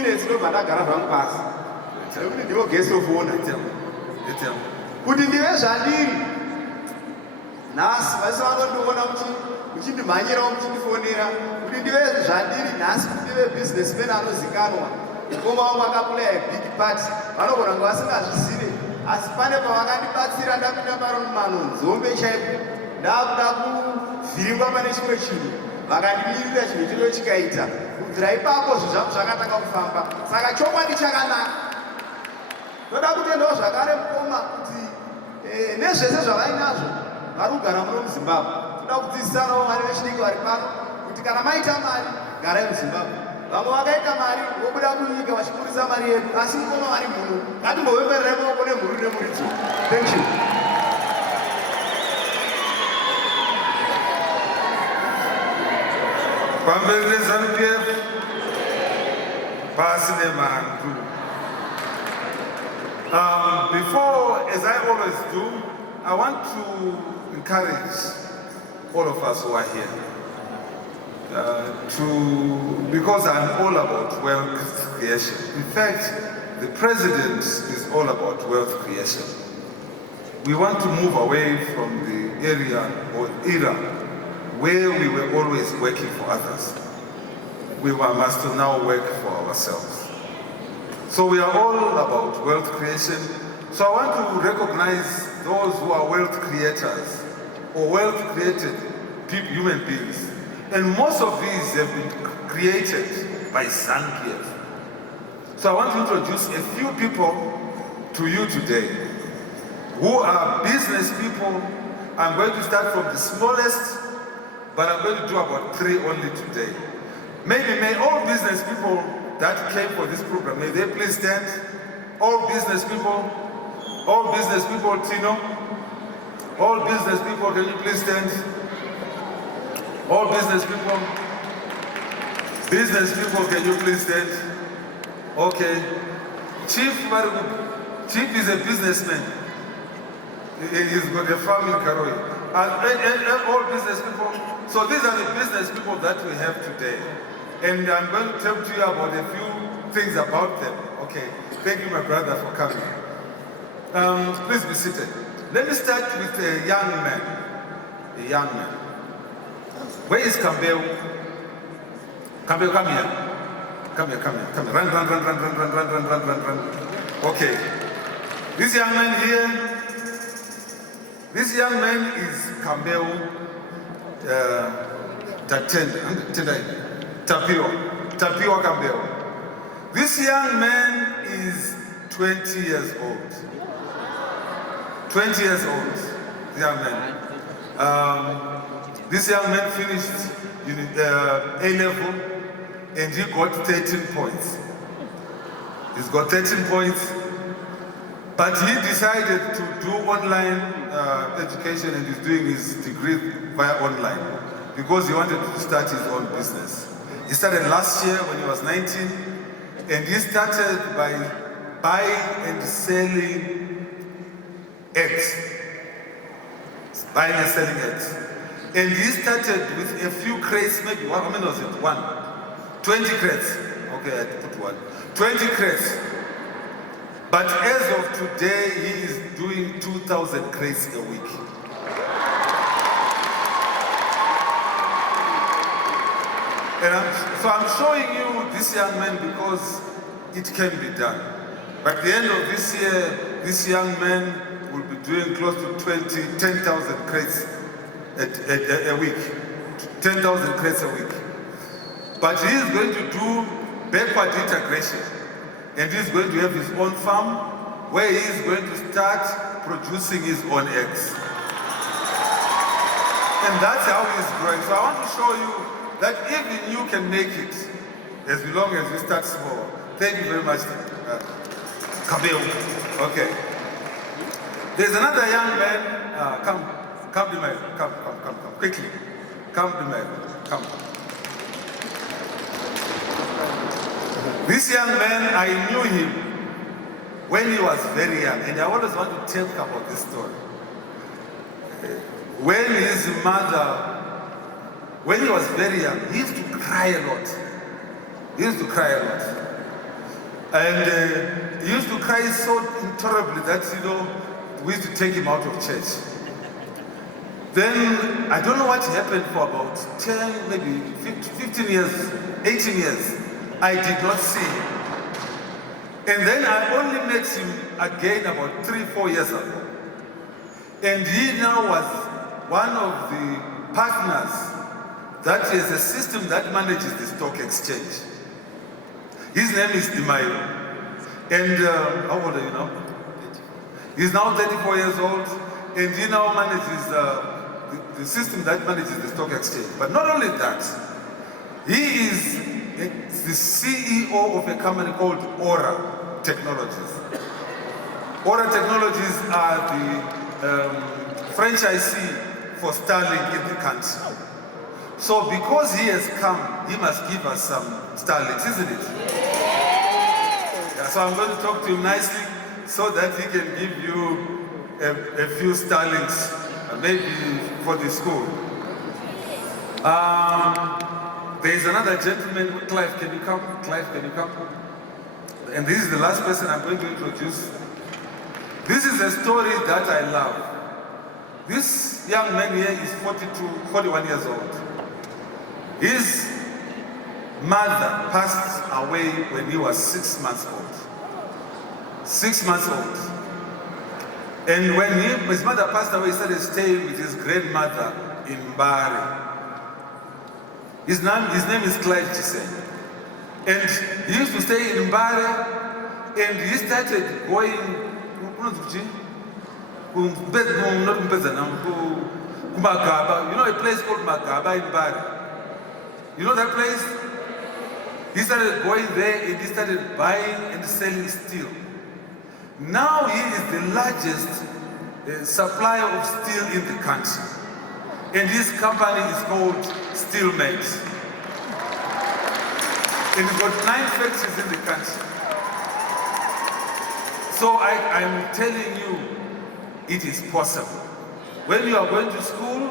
minutes ndobva ndagara zvangu pasi nekuti ndivo guest of honor kuti ndive zvandiri nhasi vasi vanondiona muchindimhanyirawo muchindifonera kuti ndive zvandiri nhasi kuti ndive businessman anozikanwa mukoma wangu akapulaya big part vanogona kunge vasingazvizive asi pane pavakandibatsira ndapinda maromano nzombe chaipo ndakuda kuvhiringwa pane chimwe chinhu vakandimirira chinhu chino chikaita kubvira ipapo zvinhu zvangu zvakatanga kufamba saka chokwadi chakanaka toda kutendawo zvakare mukoma kuti nezvese zvavainazvo vari kugara muno muzimbabwe toda kudzidzisanawo mari vechidiki vari pano kuti kana maita mari garai muzimbabwe vamwe vakaita mari vobuda kunyika vachikurisa mari yedu asi mukoma vari muno ngatimbovembererai maoko nemhuru nemuridzo. Thank you. Before, as I always do, I want to encourage all of us who are here because I'm all about wealth creation. In fact, the president is all about wealth creation. We want to move away from the area or era where we were always working for others. We must now work for ourselves. So we are all about wealth creation. So I want to recognize those who are wealth creators or wealth created human beings. And most of these have been created by ZANU-PF. So I want to introduce a few people to you today who are business people. I'm going to start from the smallest, but I'm going to do about 3 only today. May all business people that came for this program, may they please stand? All business people, Tino, all business people, can you please stand? All business people, can you please stand? Okay. Chief is a businessman. He's got a farm in Karoi. And all business people. So these are the business people that we have today. And I'm going to talk to you about a few things about them. Okay. Thank you, my brother, for coming. Please be seated. Let me start with a young man. A young man. Where is Campbell? Campbell, come here. Come here. Run. Okay. This young man here, this young man is Campbell Tapio Campbell. This young man is 20 years old. 20 years old, the young man. This young man finished A-level and he got 13 points. He's got 13 points, but he decided to do online education and he's doing his degree via online because he wanted to start his own business. He started last year when he was 19 and he started by buying and selling eggs. Buying and selling eggs. And he started with a few crates, maybe one, how many was it? 20 crates. Okay, I put 1. 20 crates. But as of today, he is doing 2,000 crates a week. And I'm showing you this young man because it can be done. By the end of this year, this young man will be doing close to 10,000 crates a week. 10,000 crates a week. But he is going to do backward integration. And he's going to have his own farm where he is going to start producing his own eggs. And that's how he's growing. So I want to show you that even you can make it as long as you start small. Thank you very much, Kabeo. Okay. There's another young man. Come to me. Come. Quickly. Come to me. Come. This young man, I knew him when he was very young, and I always want to talk about this story. When his mother, when he was very young, he used to cry a lot. And he used to cry so terribly that, we used to take him out of church. Then, I don't know what happened for about 10, maybe 15 years, 18 years. I did not see him. And then I only met him again about 3-4 years ago. And he now was one of the partners that is a system that manages the stock exchange. His name is Imayo. And how old are you now? He's now 34 years old, and he now manages the system that manages the stock exchange. But not only that, he is the CEO of a company called Aura Technologies. Aura Technologies are the franchisee for Starlink in the country. So because he has come, he must give us some Starlinks, isn't it? Yeah, so I'm going to talk to him nicely so that he can give you a few Starlinks, maybe for the school. There is another gentleman, Clive, can you come? Clive, can you come? And this is the last person I'm going to introduce. This is a story that I love. This young man here is 41 years old. His mother passed away when he was 6 months old. 6 months old. And when his mother passed away, he started staying with his grandmother in Bari. His name is Clive Chise. And he used to stay in Bari, and he started going, you know a place called Magaba in Bari? You know that place? He started going there and he started buying and selling steel. Now he is the largest supplier of steel in the country. And his company is called Steelmate. And he's got 9 factories in the country. So I'm telling you, it is possible. When you are going to school,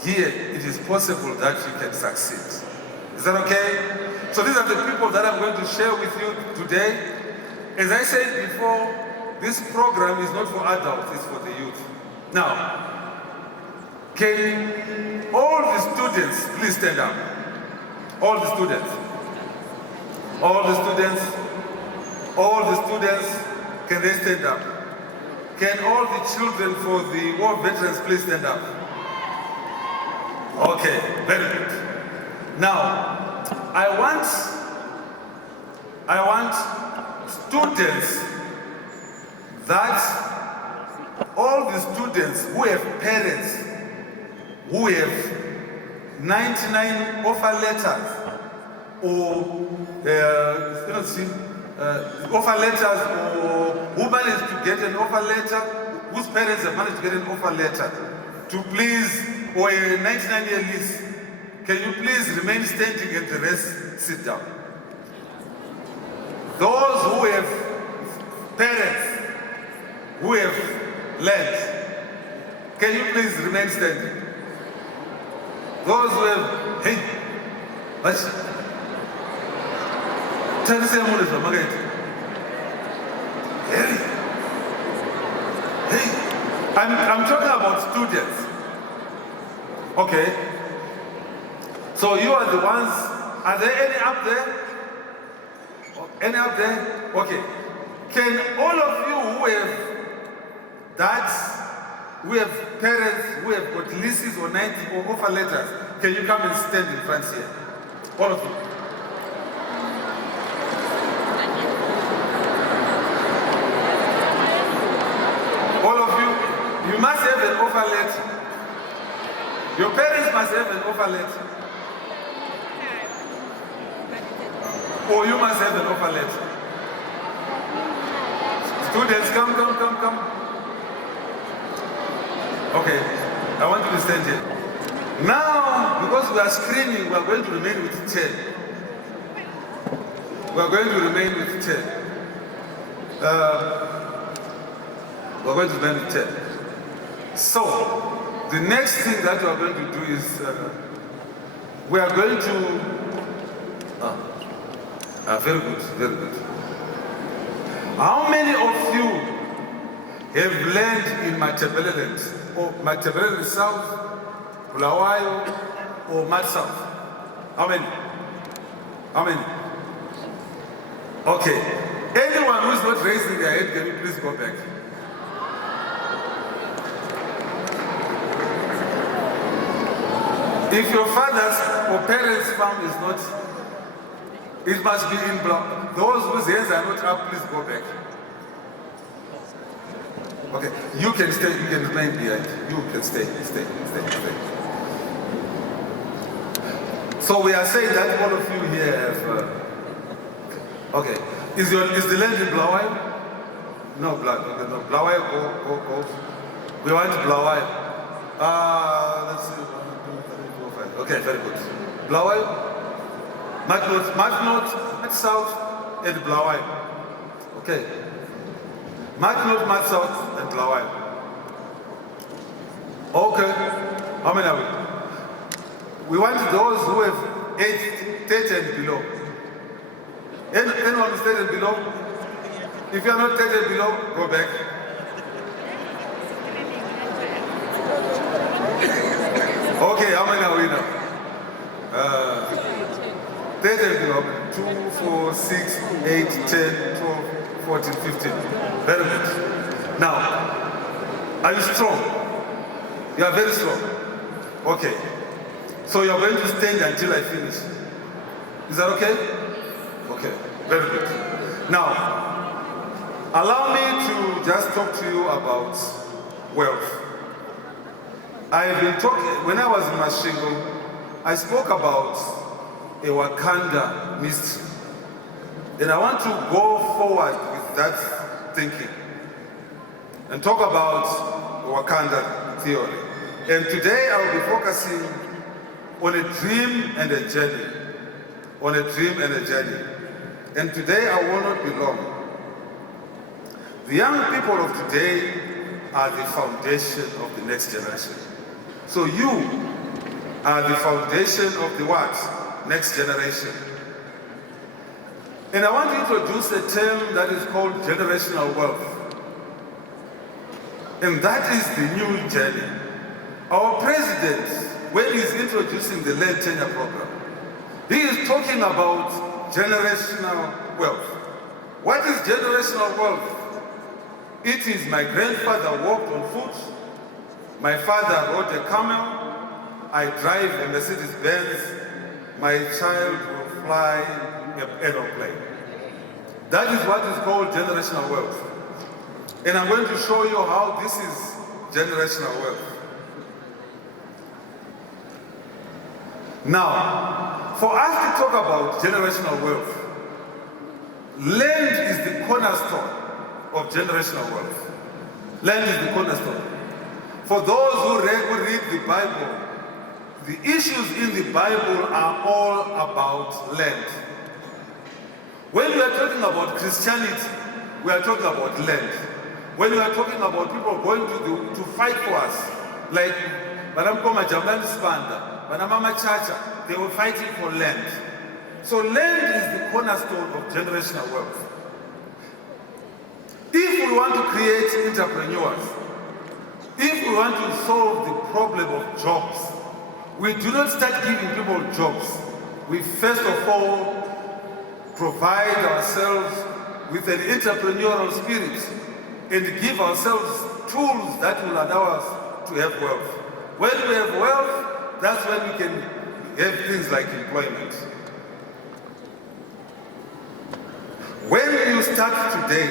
here, it is possible that you can succeed. Is that okay? So these are the people that I'm going to share with you today. As I said before, this program is not for adults, it's for the youth. Now, can all the students please stand up? All the students. All the students. All the students, can they stand up? Can all the children for the war veterans please stand up? Okay, very good. Now, I want students that all the students who have parents who have 99 offer letters or offer letters, or who managed to get an offer letter, whose parents have managed to get an offer letter, to please, or a 99-year lease, can you please remain standing and the rest sit down? Those who have parents who have land, can you please remain standing? Those who have, hey, what? I'm talking about students. Okay. So you are the ones, are there any up there? Any up there? Okay. Can all of you who have dads, who have parents, who have got leases or 90 or offer letters, can you come and stand in front here? All of you. You must have an offer letter. Your parents must have an offer letter. Or you must have an offer letter. Students, come. Okay, I want you to stand here. Now, because we are screening, we are going to remain with 10. We are going to remain with 10. We are going to remain with 10. So, the next thing that we are going to do is, we are going to, very good. How many of you have land in Matabeleland or Matabeleland South, Bulawayo, or Mat South? How many? How many? Okay. Anyone who's not raising their hand, can you please go back? If your father's or parents' farm is not, it must be in block. Those whose hands are not up, please go back. Okay, you can stay, you can remain behind. You can stay. So we are saying that all of you here have, okay. Is the land in Blawayo? No, Blawayo, go. We want Blawayo. Let's see. 1, 2, 3, 4, 5. Okay, very good. Blawayo, Mat South, and Blawayo. Okay. Mat South, and Blawayo. Okay. How many are we? We want those who have aged 30 and below. Anyone who's 30 and below? If you are not 30 and below, go back. Okay, how many are we now? 30 and below. 2, 4, 6, 8, 10, 12, 14, 15. Very good. Now, are you strong? You are very strong. Okay. So you are going to stand until I finish. Is that okay? Okay, very good. Now, allow me to just talk to you about wealth. I've been talking, when I was in Mashingo, I spoke about a Wakanda mystery. And I want to go forward with that thinking and talk about the Wakanda theory. And today I'll be focusing on a dream and a journey. On a dream and a journey. And today I will not be long. The young people of today are the foundation of the next generation. So you are the foundation of the what? Next generation. And I want to introduce a term that is called generational wealth. And that is the new journey. Our president, when he's introducing the late tenure program, he is talking about generational wealth. What is generational wealth? It is my grandfather walked on foot, my father rode a camel, I drive a Mercedes-Benz, my child will fly an aeroplane. That is what is called generational wealth. And I'm going to show you how this is generational wealth. Now, for us to talk about generational wealth, land is the cornerstone of generational wealth. Land is the cornerstone. For those who read the Bible, the issues in the Bible are all about land. When we are talking about Christianity, we are talking about land. When we are talking about people going to fight for us, like Banamkoma Jamlan Spanda, Banamama Chacha, they were fighting for land. So land is the cornerstone of generational wealth. If we want to create entrepreneurs, if we want to solve the problem of jobs, we do not start giving people jobs. We first of all provide ourselves with an entrepreneurial spirit and give ourselves tools that will allow us to have wealth. When we have wealth, that's when we can have things like employment. When you start today,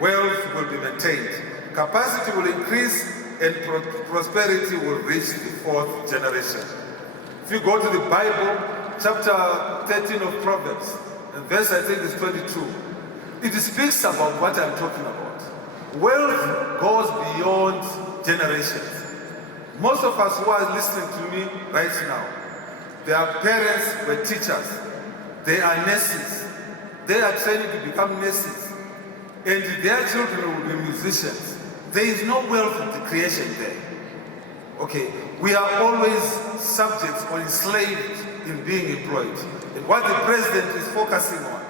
wealth will be maintained, capacity will increase, and prosperity will reach the 4th generation. If you go to the Bible, chapter 13 of Proverbs, and verse I think is 22, it speaks about what I'm talking about. Wealth goes beyond generations. Most of us who are listening to me right now, their parents were teachers, they are nurses, they are training to become nurses, and their children will be musicians. There is no wealth of the creation there. Okay, we are always subjects or enslaved in being employed. And what the president is focusing on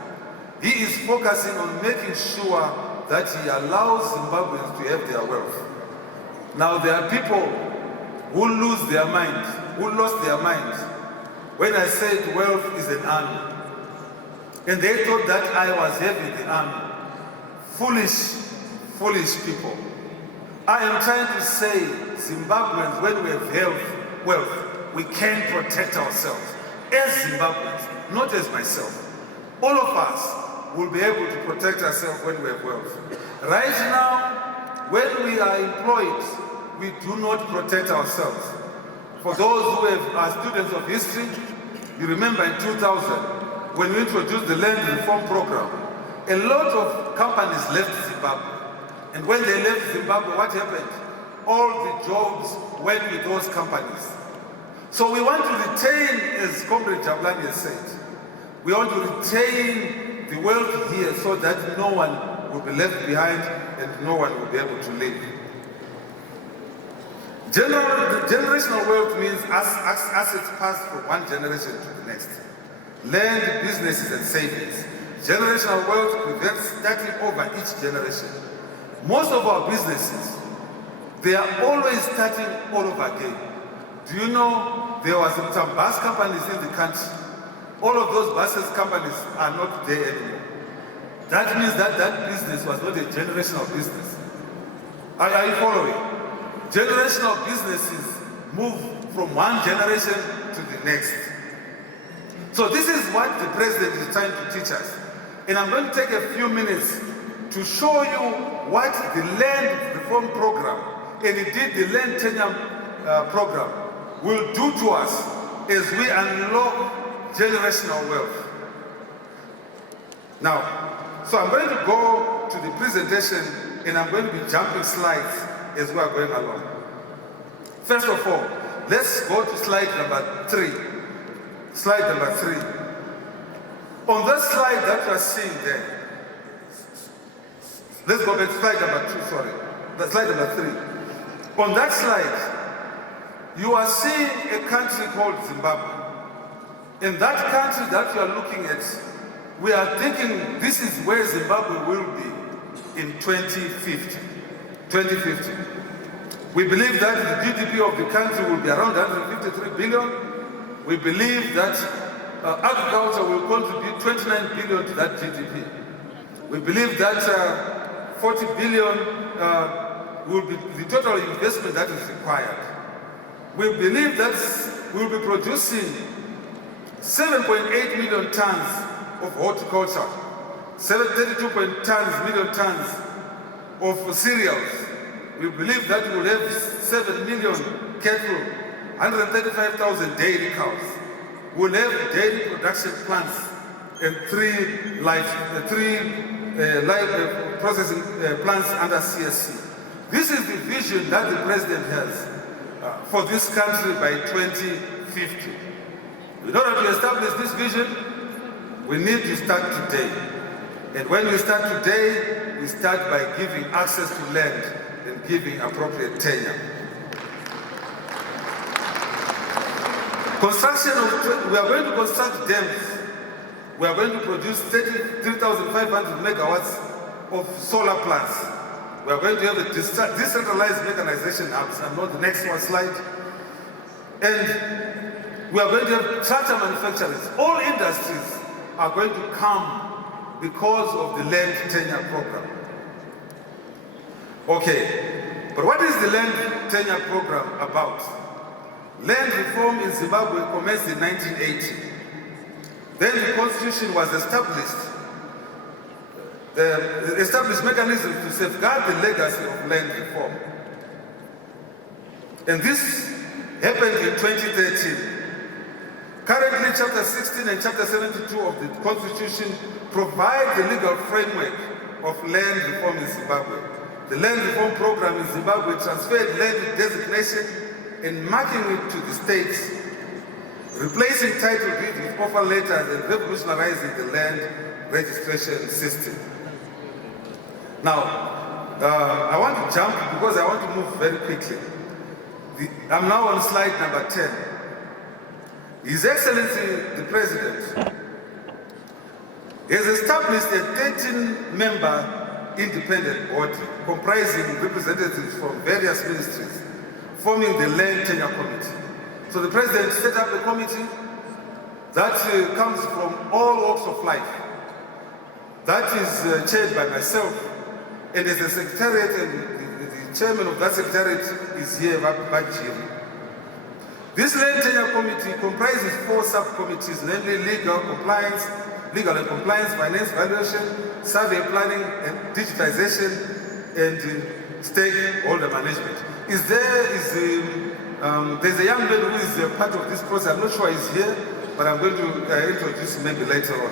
He is focusing on making sure that he allows Zimbabweans to have their wealth. Now there are people who lose their minds, who lost their minds when I said wealth is an army. And they thought that I was having the army. Foolish people. I am trying to say, Zimbabweans, when we have wealth, we can protect ourselves. As Zimbabweans, not as myself. All of us will be able to protect ourselves when we have wealth. Right now, when we are employed, we do not protect ourselves. For those who are students of history, you remember in 2000, when we introduced the land reform program, a lot of companies left Zimbabwe. And when they left Zimbabwe, what happened? All the jobs went with those companies. So we want to retain, as Comrade Jabulani has said, we want to retain the wealth here so that no one will be left behind and no one will be able to live. Generational wealth means assets passed from one generation to the next. Land, businesses, and savings. Generational wealth prevents starting over each generation. Most of our businesses, they are always starting all over again. Do you know there were some bus companies in the country? All of those buses companies are not there anymore. That means that that business was not a generational business. Are you following? Generational businesses move from one generation to the next. So this is what the president is trying to teach us. And I'm going to take a few minutes to show you what the land reform program, and indeed the land tenure program, will do to us as we unlock generational wealth. Now, so I'm going to go to the presentation and I'm going to be jumping slides as we are going along. First of all, let's go to slide number 3. Slide number 3. On that slide that you are seeing there, let's go back to slide number 2, sorry. That's slide number 3. On that slide, you are seeing a country called Zimbabwe. In that country that you are looking at, we are thinking this is where Zimbabwe will be in 2050. 2050. We believe that the GDP of the country will be around 153 billion. We believe that agriculture will contribute 29 billion to that GDP. We believe that 40 billion will be the total investment that is required. We believe that we will be producing 7.8 million tons of horticulture, 32 million tons of cereals. We believe that we will have 7 million cattle, 135,000 dairy cows. We will have dairy production plants and 3 live processing plants under CSC. This is the vision that the president has for this country by 2050. In order to establish this vision, we need to start today. And when we start today, we start by giving access to land and giving appropriate tenure. Construction we are going to construct dams. We are going to produce 3,500 megawatts of solar plants. We are going to have a decentralized mechanization hubs. I'm on the next one slide. And we are going to have tractor manufacturers. All industries are going to come because of the land tenure program. Okay, but what is the land tenure program about? Land reform in Zimbabwe commenced in 1980. Then the constitution was established. Established mechanisms to safeguard the legacy of land reform. And this happened in 2013. Currently, Chapter 16 and Chapter 72 of the Constitution provide the legal framework of land reform in Zimbabwe. The land reform program in Zimbabwe transferred land designation and marking it to the states, replacing title deeds with offer letters and revolutionizing the land registration system. Now, I want to jump because I want to move very quickly. I'm now on slide number 10. His Excellency, the President, has established a 13-member independent body comprising representatives from various ministries, forming the Land Tenure Committee. So the President set up a committee that comes from all walks of life. That is chaired by myself, and as a secretariat, and the chairman of that secretariat is here, Bajiri. This Land Tenure Committee comprises 4 subcommittees, namely legal and compliance, finance valuation, survey planning and digitization, and stakeholder management. There's a young man who is a part of this process. I'm not sure he's here, but I'm going to introduce him maybe later on.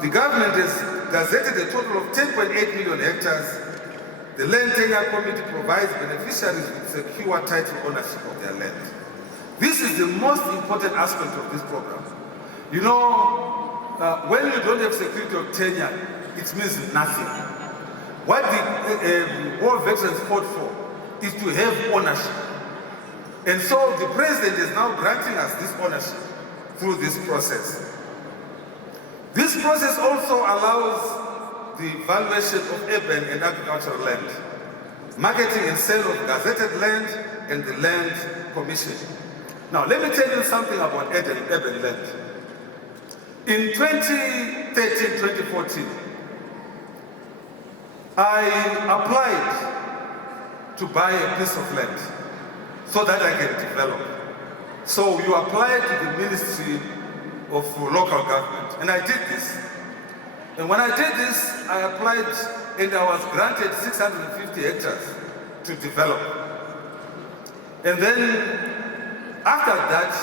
The government has gazetted a total of 10.8 million hectares. The Land Tenure Committee provides beneficiaries with secure title ownership of their land. This is the most important aspect of this program. You know, when you don't have security of tenure, it means nothing. What the war veterans fought for is to have ownership. And so the President is now granting us this ownership through this process. This process also allows the valuation of urban and agricultural land, marketing and sale of gazetted land, and the land commission. Now, let me tell you something about urban land. In 2013-2014, I applied to buy a piece of land so that I can develop. So you apply to the Ministry of Local Government, and I did this. And when I did this, I applied and I was granted 650 hectares to develop. And then after that,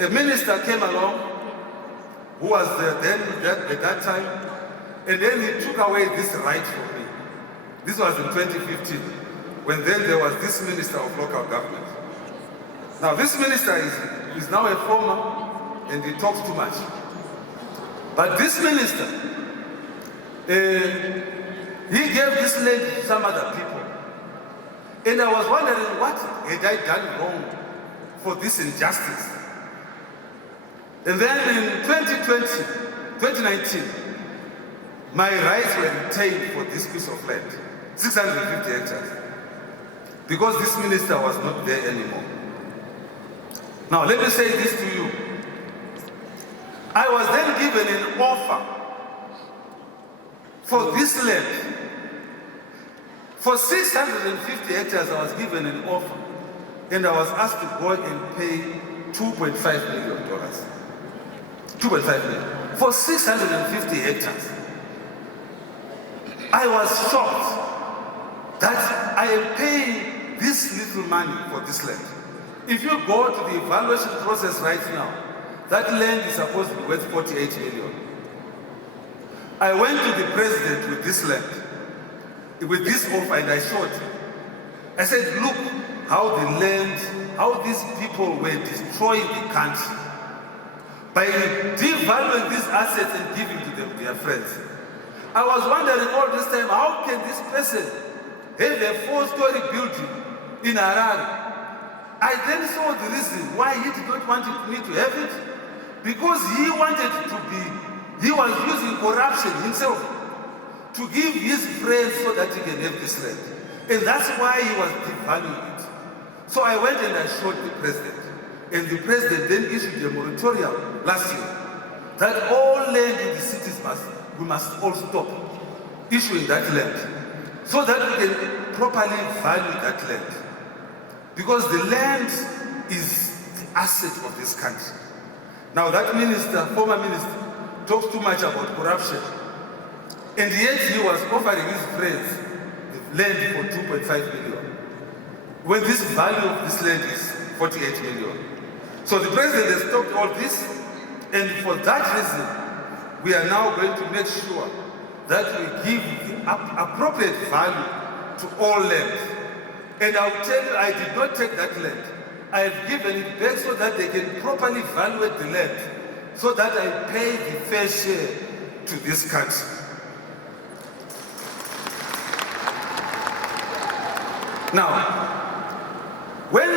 a minister came along who was then at that time, and then he took away this right from me. This was in 2015, when then there was this Minister of Local Government. Now this minister is now a former, and he talks too much. But this minister, he gave this land to some other people. And I was wondering, what had I done wrong for this injustice? And then in 2019, my rights were retained for this piece of land, 650 hectares, because this minister was not there anymore. Now let me say this to you. I was then given an offer for this land. For 650 hectares, I was given an offer, and I was asked to go and pay $2.5 million. 2.5 million. For 650 hectares. I was shocked that I am paying this little money for this land. If you go to the evaluation process right now, that land is supposed to be worth 48 million. I went to the President with this land, with this offer, and I showed him. I said, look how the land, how these people were destroying the country by devaluing these assets and giving to them their friends. I was wondering all this time, how can this person have a 4-story building in Harare? I then saw the reason why he did not want me to have it, because he wanted to be, he was using corruption himself to give his friends so that he can have this land. And that's why he was devaluing it. So I went and I showed the President. And the President then issued a moratorium last year that all land in the cities we must all stop issuing that land so that we can properly value that land. Because the land is the asset of this country. Now that minister, former minister, talks too much about corruption. And yet he was offering his friends the land for 2.5 million. When this value of this land is 48 million. So the President has stopped all this, and for that reason, we are now going to make sure that we give the appropriate value to all land. And I'll tell you, I did not take that land. I have given it back so that they can properly evaluate the land, so that I pay the fair share to this country. Now, when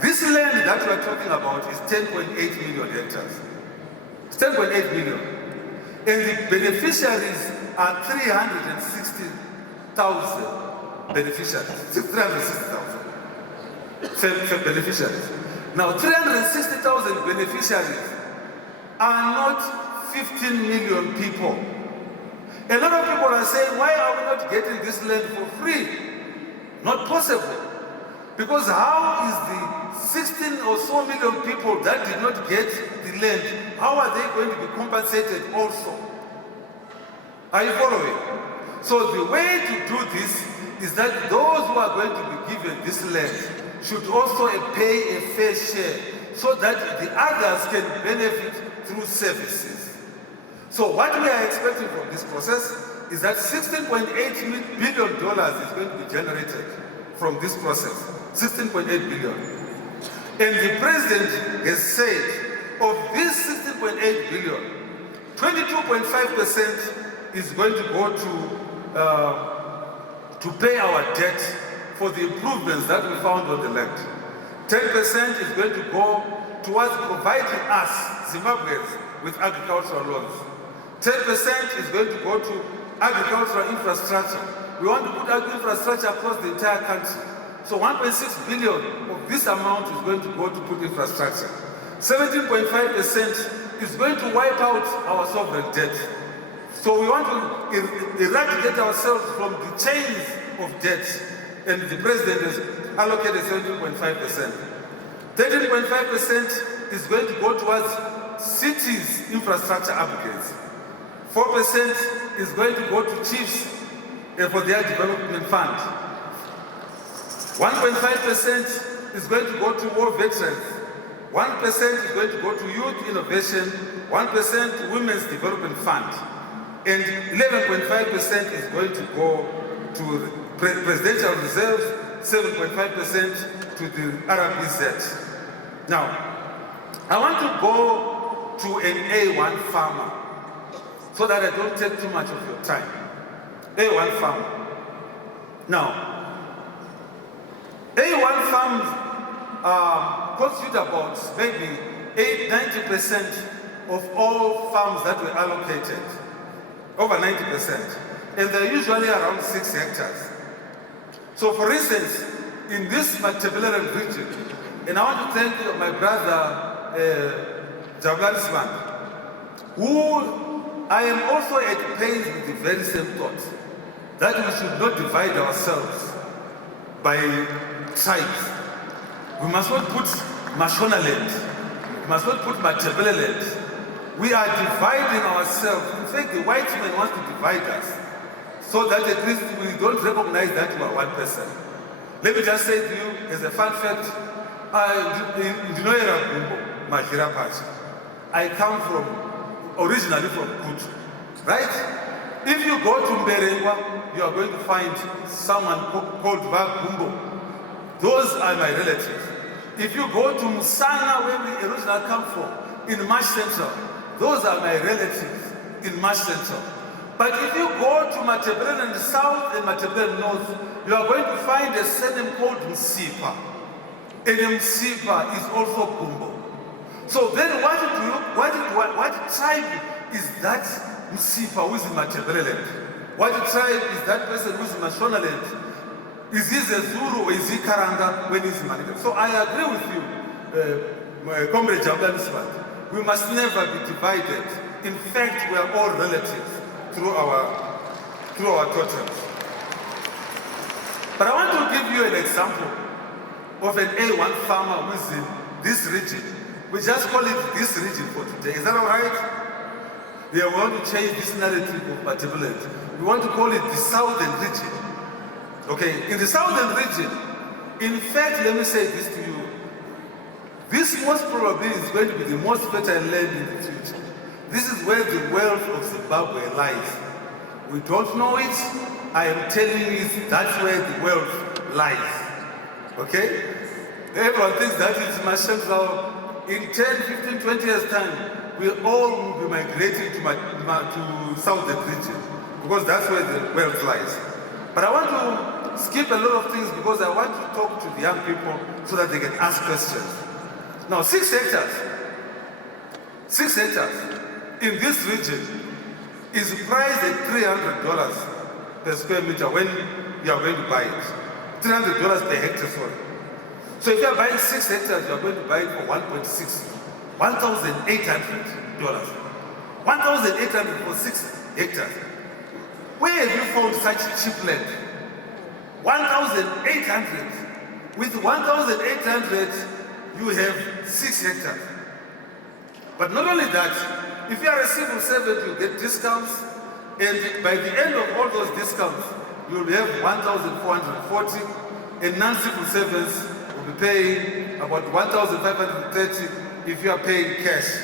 This land that we are talking about is 10.8 million hectares. It's 10.8 million. And the beneficiaries are 360,000 beneficiaries. 360,000 beneficiaries. Now, 360,000 beneficiaries are not 15 million people. A lot of people are saying, why are we not getting this land for free? Not possible. Because how is the 16 or so million people that did not get the land, how are they going to be compensated also? Are you following? So the way to do this is that those who are going to be given this land should also pay a fair share so that the others can benefit through services. So what we are expecting from this process is that $16.8 billion is going to be generated from this process. 16.8 billion. And the president has said of this 16.8 billion, 22.5% is going to go to pay our debt for the improvements that we found on the land. 10% is going to go towards providing us, Zimbabweans, with agricultural loans. 10% is going to go to agricultural infrastructure. We want to put agri-infrastructure across the entire country. So 1.6 billion of this amount is going to go to put infrastructure. 17.5% is going to wipe out our sovereign debt. So we want to eradicate ourselves from the chains of debt. And the president has allocated 17.5%. 13.5% is going to go towards cities infrastructure upgrades. 4% is going to go to chiefs for their development fund. 1.5% is going to go to war veterans. 1% is going to go to youth innovation. 1% women's development fund. And 11.5% is going to go to presidential reserves, 7.5% to the RBZ. Now, I want to go to an A1 farmer so that I don't take too much of your time. A1 farmer. Now, A1 farms constitute about maybe 90% of all farms that were allocated. Over 90%. And they're usually around 6 hectares. So for instance, in this Matabeleland region, and I want to thank my brother, Javlanisman, who I am also at pains with the very same thought, that we should not divide ourselves by tribes. We must not put Mashonaland, we must not put Matabeleland. We are dividing ourselves. In fact, the white man wants to divide us so that at least we don't recognize that we are one person. Let me just say to you, as a fun fact, I come originally from Kutu, right? If you go to Mberengwa, you are going to find someone called Vagumbo. Those are my relatives. If you go to Musana, where we originally come from, in Marsh Central, those are my relatives in Marsh Central. But if you go to Matabeleland South and Matabeleland North, you are going to find a surname called Msipa. And Msipa is also Kumbo. So then what tribe is that Msipa who is in Matabeleland? What tribe is that person who is in Mashonaland? Is he Zulu or is he Karanga when he's in Matabeleland? So I agree with you, Comrade Javlanisman. We must never be divided. In fact, we are all relatives through our totems. But I want to give you an example of an A1 farmer who is in this region. We just call it this region for today. Is that all right? We want to change this narrative of Matabeleland. We want to call it the southern region. Okay, in the southern region, in fact, let me say this to you. This most probably is going to be the most fertile land in the future. This is where the wealth of Zimbabwe lies. We don't know it. I am telling you that's where the wealth lies. Okay? Everyone thinks that it's Mashentra. In 10, 15, 20 years' time, we all will be migrating to southern region because that's where the wealth lies. But I want to skip a lot of things because I want to talk to the young people so that they can ask questions. Now, 6 hectares in this region is priced at $300 per square meter when you are going to buy it. $300 per hectare, sorry. So if you are buying 6 hectares, you are going to buy it for $1.800. $1,800 for 6 hectares. Where have you found such cheap land? 1,800. With 1,800, you have 6 hectares. But not only that, if you are a civil servant, you get discounts, and by the end of all those discounts, you will have 1,440, and non-civil servants will be paying about 1,530 if you are paying cash.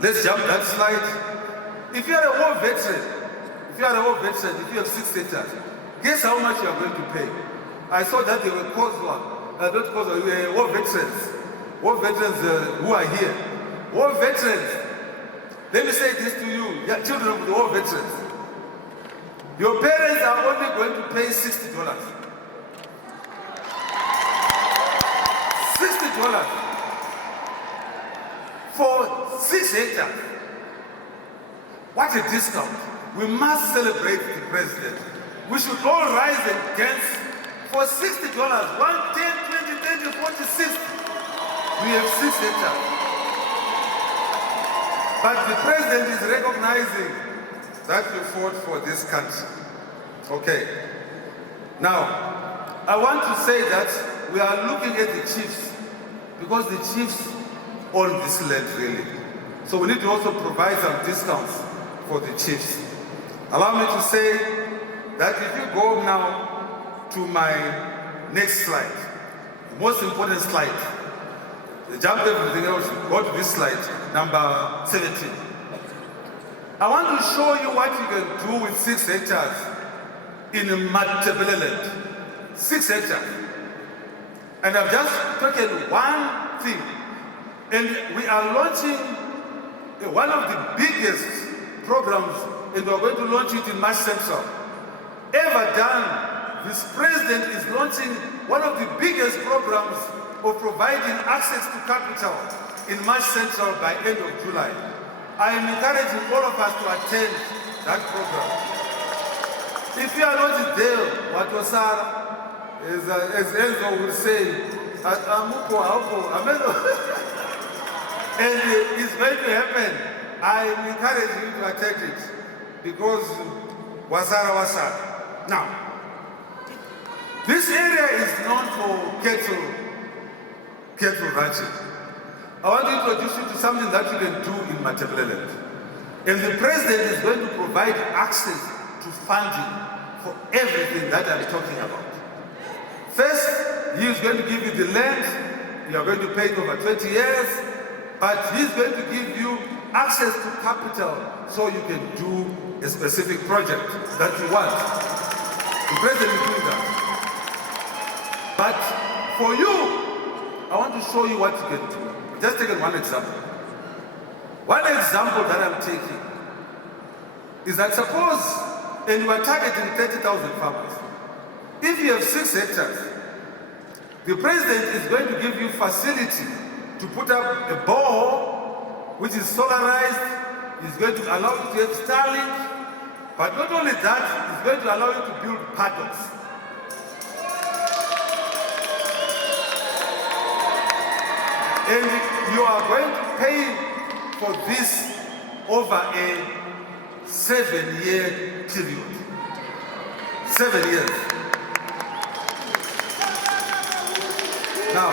Let's jump that slide. If you are a war veteran, if you have 6 hectares, guess how much you are going to pay? I saw that they were war veterans. War veterans who are here. War veterans, let me say this to you, children of the war veterans. Your parents are only going to pay $60. $60 for 6 hectares. What a discount. We must celebrate the president. We should all rise and dance for $60. 1, 10, 20, 30, 40, 60. We have 6 hectares. But the president is recognizing that we fought for this country. Okay. Now, I want to say that we are looking at the chiefs because the chiefs own this land really. So we need to also provide some discounts for the chiefs. Allow me to say that if you go now to my next slide, the most important slide, jump everything else, go to this slide, number 17. I want to show you what you can do with 6 hectares in Matabele land. 6 hectares. And I've just taken one thing. And we are launching one of the biggest programs, and we're going to launch it in March Central. Ever done, this president is launching one of the biggest programs of providing access to capital in March Central by end of July. I am encouraging all of us to attend that program. If you are not there, what Osara, as Enzo will say, and it's going to happen. I am encouraging you to attend it because Wasara. Now, this area is known for cattle ranching. I want to introduce you to something that you can do in Matabele. And the president is going to provide access to funding for everything that I'm talking about. First, he is going to give you the land. You are going to pay it over 20 years. But he's going to give you access to capital so you can do a specific project that you want. The president is doing that. But for you, I want to show you what you can do. Just take one example. One example that I'm taking is that suppose, and we're targeting 30,000 farmers. If you have 6 hectares, the president is going to give you facility to put up a borehole which is solarized. He's going to allow you to have Starlink, but not only that, he's going to allow you to build paddocks. And you are going to pay for this over a 7-year period. 7 years. Now,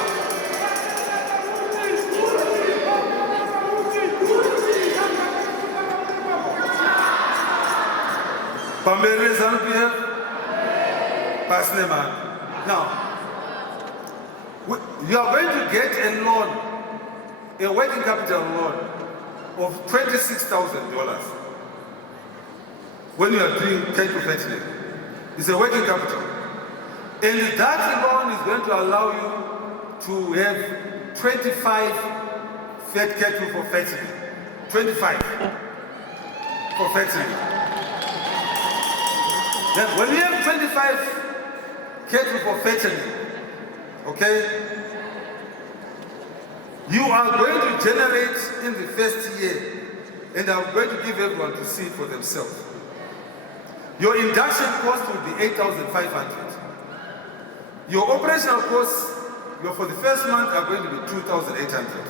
now, you are going to get a loan, a working capital loan of $26,000 when you are doing cattle fattening. It's a working capital. And that loan is going to allow you to have 25 fed cattle for fattening. 25 for fattening. Then when you have 25 cattle for fattening, okay, you are going to generate in the first year, and I'm going to give everyone to see it for themselves. Your induction cost will be 8,500. Your operational costs, for the first month, are going to be 2,800.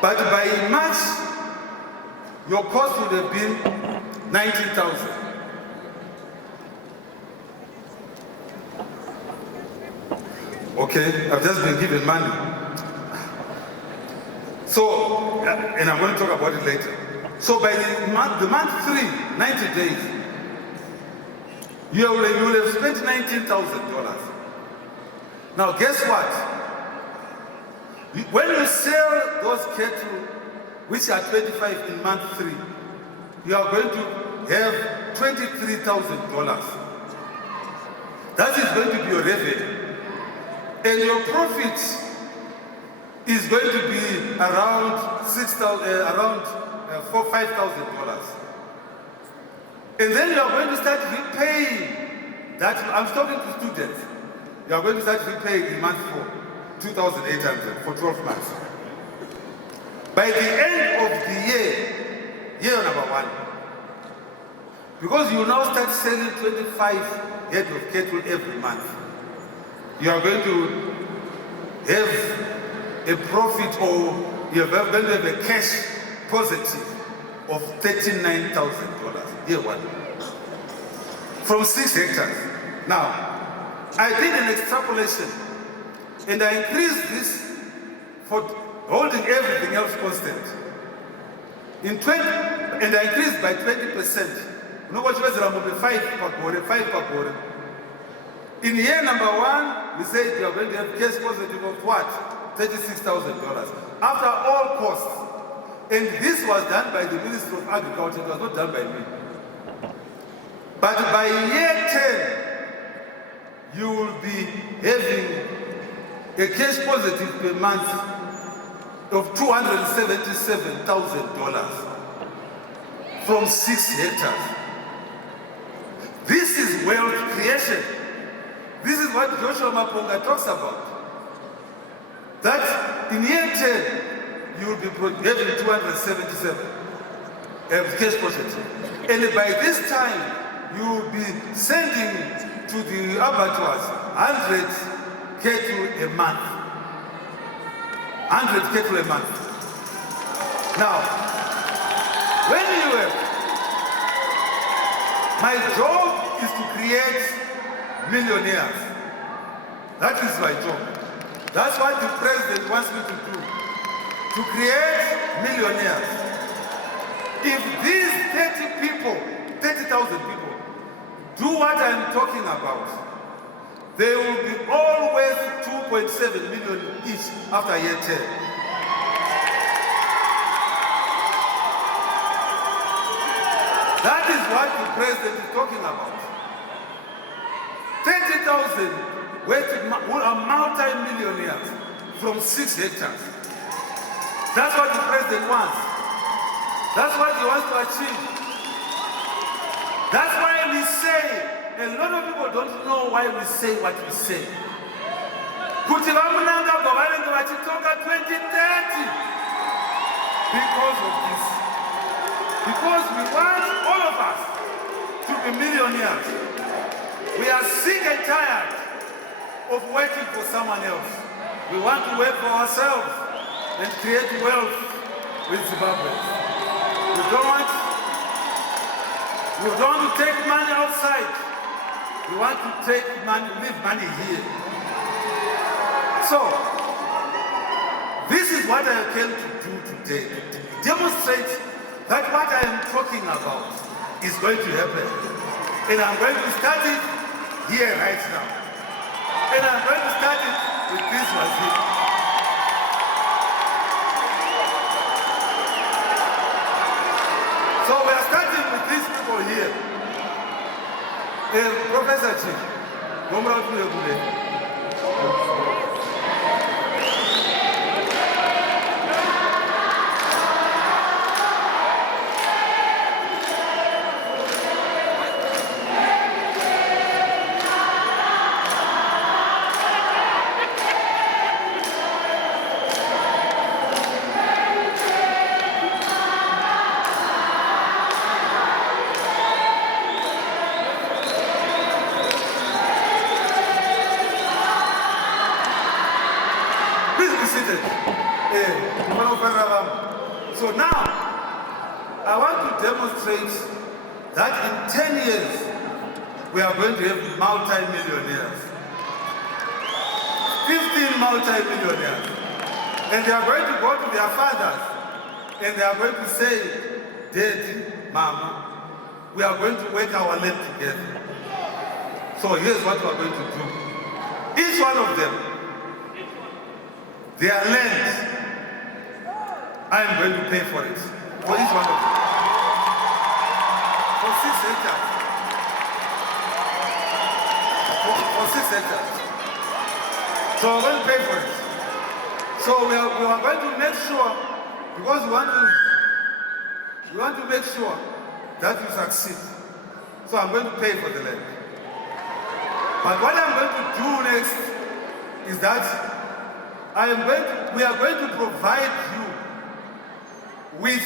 But by March, your cost would have been 19,000. Okay, I've just been given money. So, and I'm going to talk about it later. So by the month 3, 90 days, you will have spent $19,000. Now guess what? When you sell those cattle, which are 25 in month 3, you are going to have $23,000. That is going to be your revenue. And your profit is going to be around $5,000. And then you are going to start repaying that. I'm talking to students. You are going to start repaying in month 4, 2,800 for 12 months. By the end of the year number 1, because you now start selling 25 head of cattle every month, you are going to have a profit, or you are going to have a cash positive of $39,000 year 1 from 6 hectares. Now, I did an extrapolation and I increased this for holding everything else constant. And I increased by 20%. No, what was 5 per quarter. In year number 1, we said you are going to have cash positive of what? $36,000 after all costs. And this was done by the Ministry of Agriculture, it was not done by me. But by year 10, you will be having a cash positive per month of $277,000 from 6 hectares. This is wealth creation. This is what Joshua Maponga talks about. That in year 10, you will be having 277 cash positive. And by this time, you will be sending to the abattoirs 100 cattle a month. 100 cattle a month. Now, when you have, my job is to create millionaires. That is my job. That's what the president wants me to do. To create millionaires. If these 30,000 people do what I'm talking about, they will be all worth 2.7 million each after year 10. That is what the president is talking about. 30,000 who are multi-millionaires from 6 hectares. That's what the president wants. That's what he wants to achieve. That's why we say, a lot of people don't know why we say what we say. Kuti vamunanga kwavanenge vachitoka 2030 because of this. Because we want all of us to be millionaires. We are sick and tired of working for someone else. We want to work for ourselves and create wealth with Zimbabwe. We don't want to take money outside. We want to leave money here. So, this is what I came to do today, to demonstrate that what I am talking about is going to happen. And I'm going to start it here right now. And I'm going to start it with this one here. So we are starting with these people here. Professor Chief, isn't it? So now, I want to demonstrate that in 10 years, we are going to have multi-millionaires. 15 multi-millionaires. And they are going to go to their fathers and they are going to say, Daddy, Mama, we are going to work our land together. So here's what we are going to do. Each one of them, their land, I am going to pay for it. For each one of them. For 6 hectares. For 6 hectares. So we're going to pay for it. So we are going to make sure, because we want to make sure that you succeed. So I'm going to pay for the land. But what I'm going to do next is that we are going to provide you with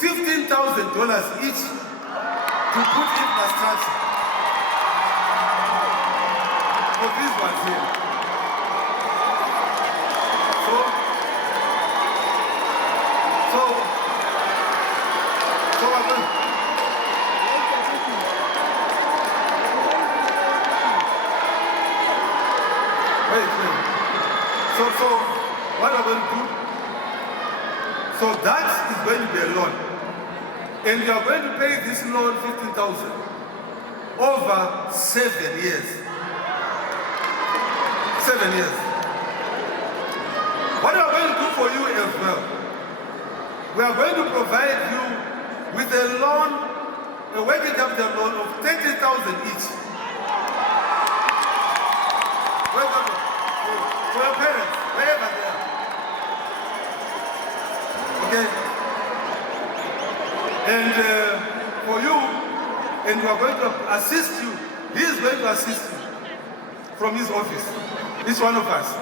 $15,000 each to put infrastructure for these ones here. So I'm going. Wait. So what are we going to do? So that is going to be a loan. And you are going to pay this loan 15,000 over 7 years. 7 years. What are we going to do for you as well? We are going to provide you with a loan, a working capital loan of 30,000 each. For your parents, wherever they are. Okay? And for you, and we are going to assist you. He is going to assist you from his office. Each one of us.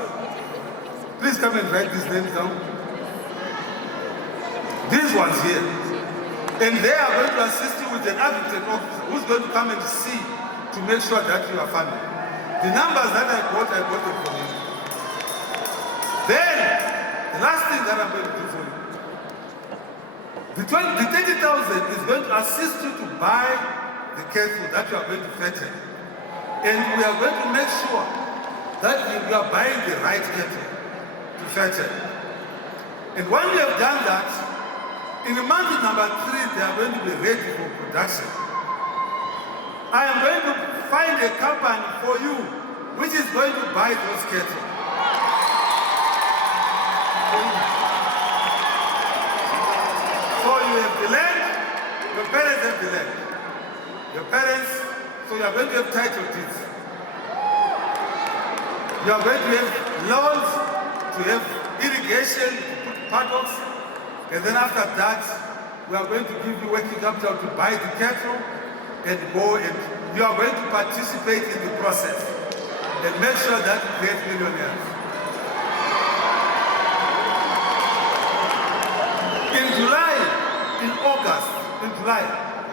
Please come and write these names down. These ones here. And they are going to assist you with an advocate officer who's going to come and see to make sure that you are family. The numbers that I got them from you. Then, the last thing that I'm going to do for you. The 30,000 is going to assist you to buy the cattle that you are going to fatten. And we are going to make sure that you are buying the right cattle to fatten. And when we have done that, in the month number 3, they are going to be ready for production. I am going to find a company for you which is going to buy those cattle. So you have the land, your parents have the land. Your parents, so you are going to have title deeds. You are going to have loans, to have irrigation, to put paddocks, and then after that, we are going to give you working capital to buy the cattle and go, and you are going to participate in the process and make sure that you create millionaires. In July, in August,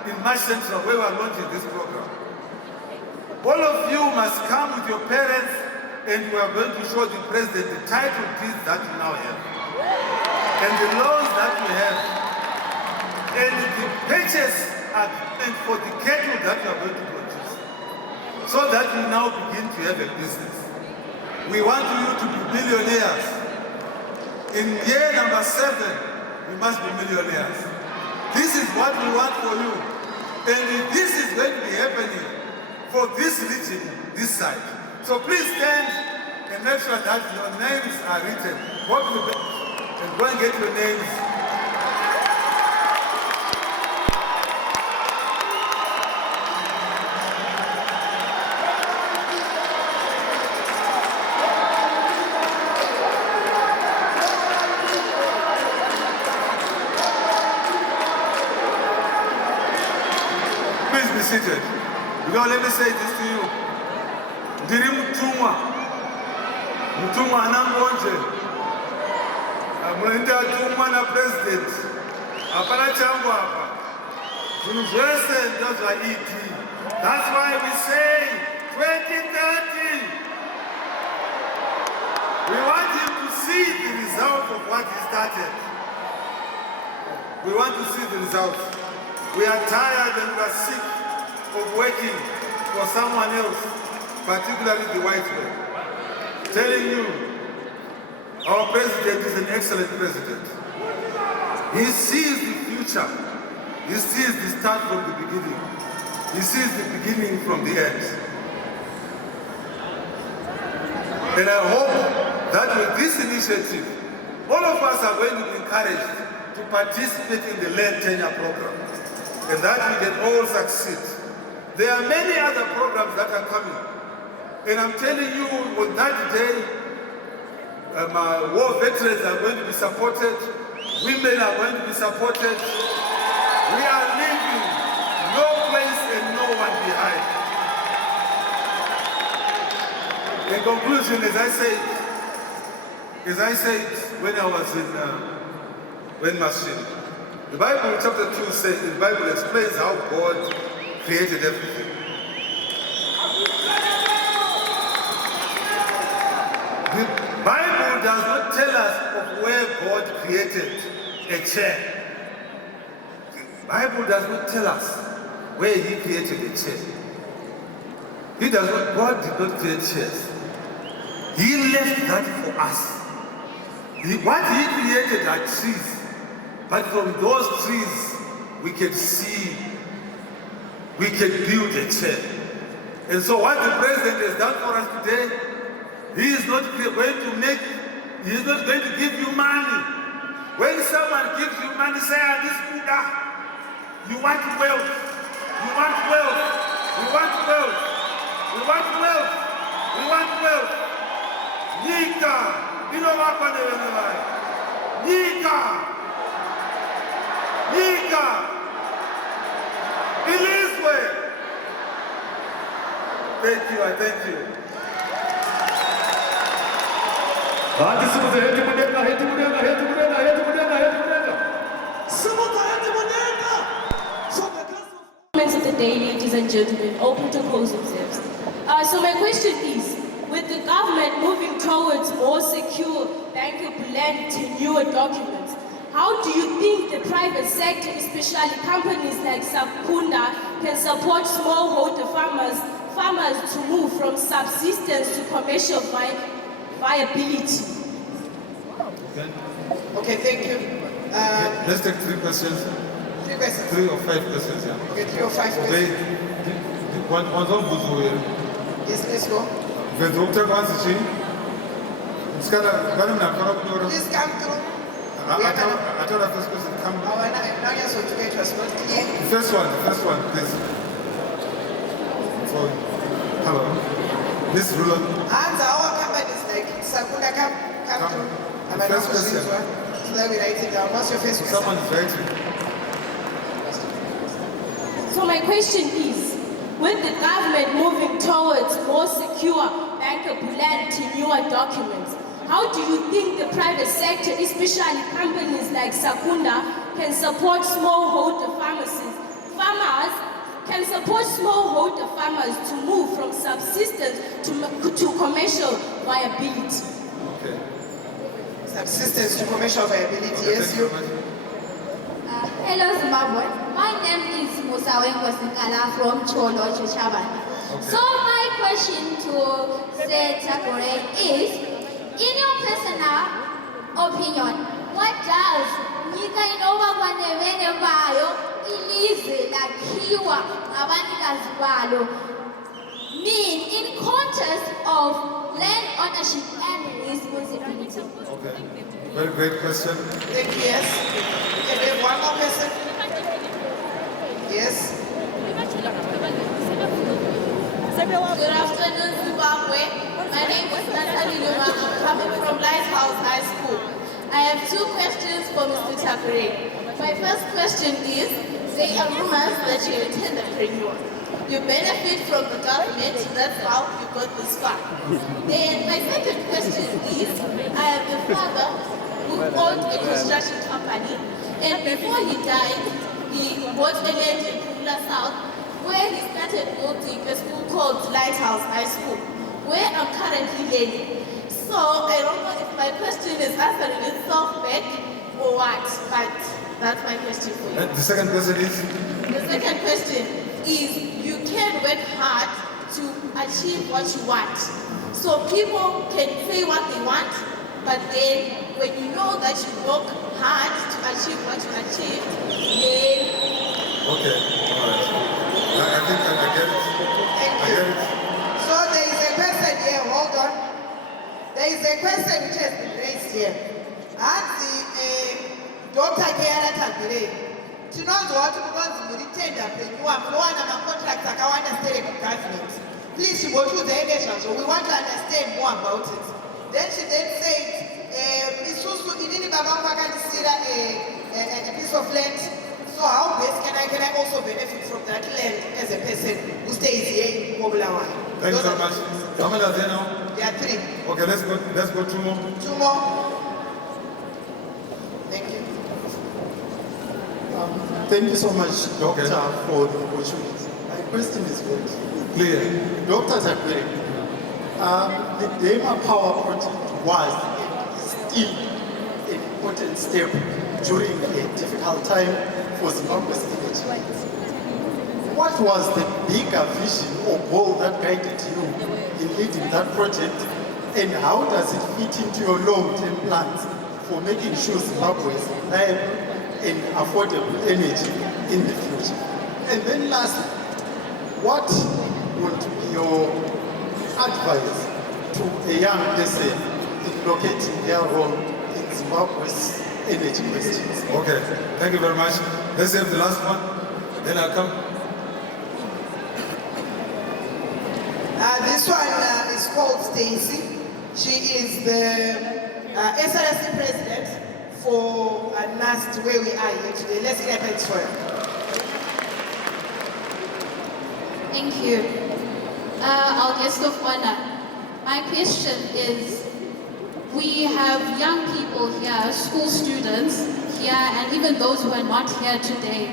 in March Central, where we are launching this program, all of you must come with your parents and we are going to show the president the title deeds that you now have and the laws that you have and the purchase agreement for the cattle that you are going to produce so that you now begin to have a business. We want you to be millionaires. In year number 7, you must be millionaires. This is what we want for you. And this is going to be happening for this region, this side. So please stand and make sure that your names are written. Go to the bench and go and get your names. Please be seated. Now let me say this to you. Ndiri mtumwa anangonje. Mnaenda tumwa na president. Hapana changu hapa. Tunjese ndio zaidi. That's why we say 2030. We want him to see see the result of what he started. We want to see the results. We are tired and we are sick of working for someone else, particularly the white man. Telling you, our president is an excellent president. He sees the future. He sees the start from the beginning. He sees the beginning from the end. And I hope that with this initiative, all of us are going to be encouraged to participate in the land tenure program, and that we can all succeed. There are many other programs that are coming, and I'm telling you, on that day, war veterans are going to be supported, women are going to be supported. We are leaving no place and no one behind. In conclusion, as I said when I was in Machine, the Bible chapter 2 says, the Bible explains how God created everything. The Bible does not tell us of where God created a chair. The Bible does not tell us where He created a chair. God did not create chairs. He left that for us. What He created are trees. But from those trees, we can see, we can build a chair. And so what the president has done for us today, he is not going to give you money. When someone gives you money, say, this Buddha, you want wealth. You want wealth. We want wealth. We want wealth. We want wealth. Nika, you know what I'm doing? Nika, Elizabeth. Thank you, I thank you. Comments of the day, ladies and gentlemen, open to close observes. So my question is, with the government moving towards more secure, bankable land tenure documents, how do you think the private sector, especially companies like Sakunda, can support smallholder farmers to move from subsistence to commercial viability? Okay, thank you. Let's take 3 questions. 3 questions. 3 or 5 questions, yeah. Okay, 3 or 5 questions. Yes, let's go. Please come through. I thought the first question come. Now yes, what it was not clear. The first one, please. So, hello. This ruler. And our companies like Sakuna come through. The first question. So that we write it down. What's your first question? Someone is writing. So my question is, with the government moving towards more secure, bankable land tenure documents, how do you think the private sector, especially companies like Sakunda, can support smallholder farmers to move from subsistence to commercial viability? Okay. Subsistence to commercial viability, yes, you. Hello Zimbabwe, my name is Musawe Nkosinkala from Cholo, Chichabani. Okay. So my question to Tagwirei is, in your personal opinion, what does Nika Inova Kwanevene Bayo Ilize Lakiwa Abanikazi Balo mean in context of land ownership and responsibility? Okay. Very great question. Thank you, yes. Can we have one more person? Yes. Good afternoon, Zimbabwe. My name is Natalie Luma. I'm coming from Lighthouse High School. I have 2 questions for Mr. Tagwirei. My first question is, there are rumors that you're a tenderpreneur. You benefit from the government, that's how you got this far. Then my second question is, I have a father who owned a construction company, and before he died, he bought a land in Pula South, where he started building a school called Lighthouse High School, where I'm currently learning. So I don't know if my question is answering itself back or what, but that's my question for you. And the second question is? The second question is you can work hard to achieve what you want. So people can say what they want, but then when you know that you work hard to achieve what you achieved, then... Okay, all right. I think I get it. Thank I you. get it. So there is a question here, hold on. There is a question which has been raised here. Dr. Tagwirei. Tinonzwa kuti mukanzi muri tender penyu munowana macontracts akawanda state government. Please chibochudza nezvazvo. We want to understand more about it. Then she then said, isusu inini baba vakandisira a piece of land. So how best can I also benefit from that land as a person who stays here in Bulawayo? Thank you so much. How many are there now? There are 3. Okay, let's go 2 more. 2 more. Thank you. Thank you so much, Doctor, Okay. for the opportunity. My question is very clear. Clear. Dr. Tagwirei, the Dema Power Project was and is still an important step during a difficult time for Zimbabwe's energy. What was the bigger vision or goal that guided you in leading that project, and how does it fit into your long-term plans for making sure Zimbabwe is reliable and affordable energy in the future? And then lastly, what would be your advice to a young person in locating their role in Zimbabwe's energy questions? Okay, thank you very much. Let's have the last one, then I'll come. This one is called Stacy. She is the SRC president for NAST, where we are here today. Let's clap hands for her. Thank you. Our guest of honor, my question is, we have young people here, school students here, and even those who are not here today.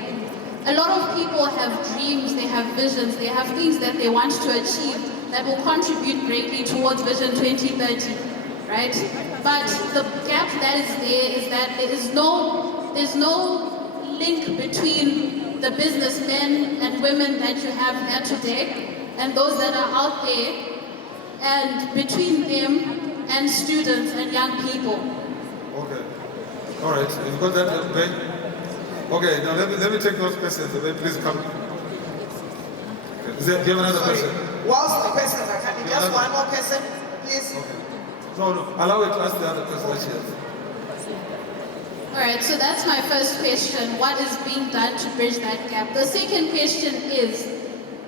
A lot of people have dreams, they have visions, they have things that they want to achieve that will contribute greatly towards Vision 2030, right? But the gap that is there is that there's no link between the businessmen and women that you have here today and those that are out there, and between them and students and young people. Okay. All right. You've got that, okay? Okay, now let me take those questions. Please come. Do you have another question? Whilst the questions are coming, just one more question, please. Okay. No. Allow her to ask the other question that she has. All right, so that's my first question. What is being done to bridge that gap? The second question is,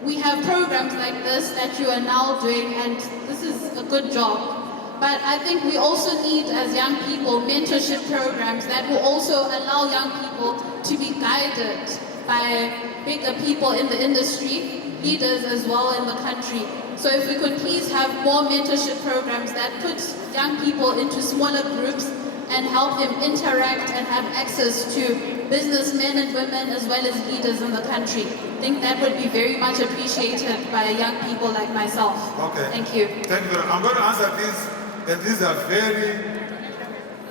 we have programs like this that you are now doing, and this is a good job. But I think we also need, as young people, mentorship programs that will also allow young people to be guided by bigger people in the industry, leaders as well in the country. So if we could please have more mentorship programs that put young people into smaller groups and help them interact and have access to businessmen and women as well as leaders in the country. I think that would be very much appreciated by young people like myself. Okay. Thank you. Thank you. I'm going to answer these, and these are very,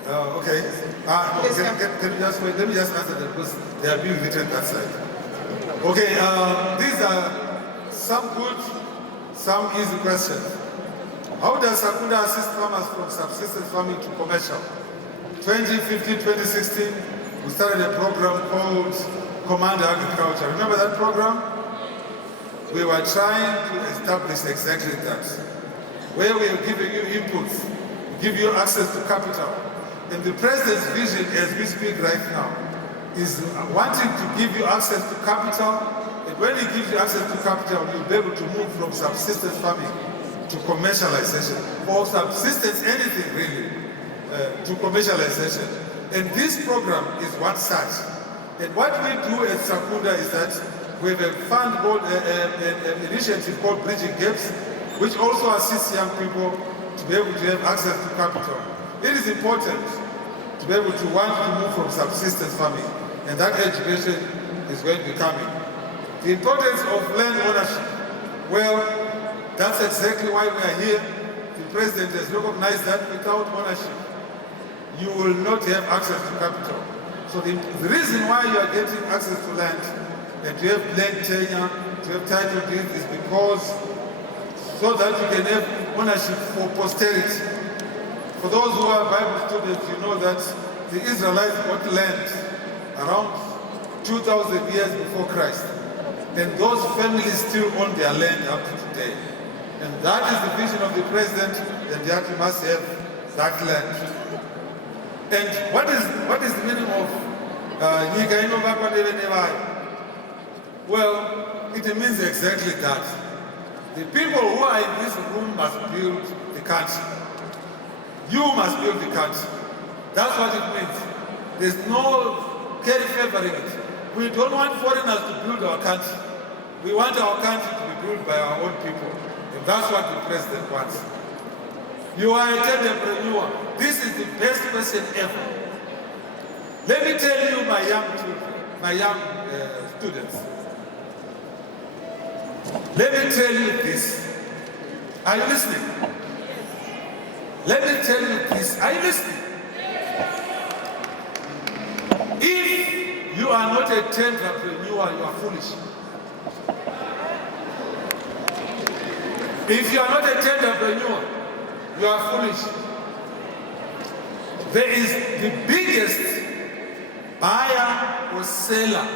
okay. Can you just wait? Let me just answer them because they are being written that side. Okay, these are some good, some easy questions. How does Sakunda assist farmers from subsistence farming to commercial? 2015, 2016, we started a program called Command Agriculture. Remember that program? We were trying to establish exactly that. Where we are giving you inputs, give you access to capital. And the President's vision as we speak right now is wanting to give you access to capital. And when he gives you access to capital, you'll be able to move from subsistence farming to commercialization, or subsistence, anything really, to commercialization. And this program is one such. And what we do at Sakunda is that we have a fund called, an initiative called Bridging Gaps, which also assists young people to be able to have access to capital. It is important to be able to want to move from subsistence farming, and that education is going to be coming. The importance of land ownership, well, that's exactly why we are here. the president has recognized that without ownership, you will not have access to capital. So the reason why you are getting access to land and to have land tenure, to have title deeds is because so that you can have ownership for posterity. For those who are Bible students, you know that the Israelites got land around 2,000 years before Christ. And those families still own their land up to today. And that is the vision of the president, and that we must have that land. And what is the meaning of Nika Inovakwa Nevenevai? Well, it means exactly that. The people who are in this room must build the country. You must build the country. That's what it means. There's no carry favoring it. We don't want foreigners to build our country. We want our country to be built by our own people. And that's what the president wants. You are a entrepreneur. This is the best person ever. Let me tell you, my young children, my young students. Let me tell you this. Are you listening? Let me tell you this. Are you listening? If you are not a entrepreneur, you are foolish. If you are not a entrepreneur, you are foolish. There is the biggest buyer or seller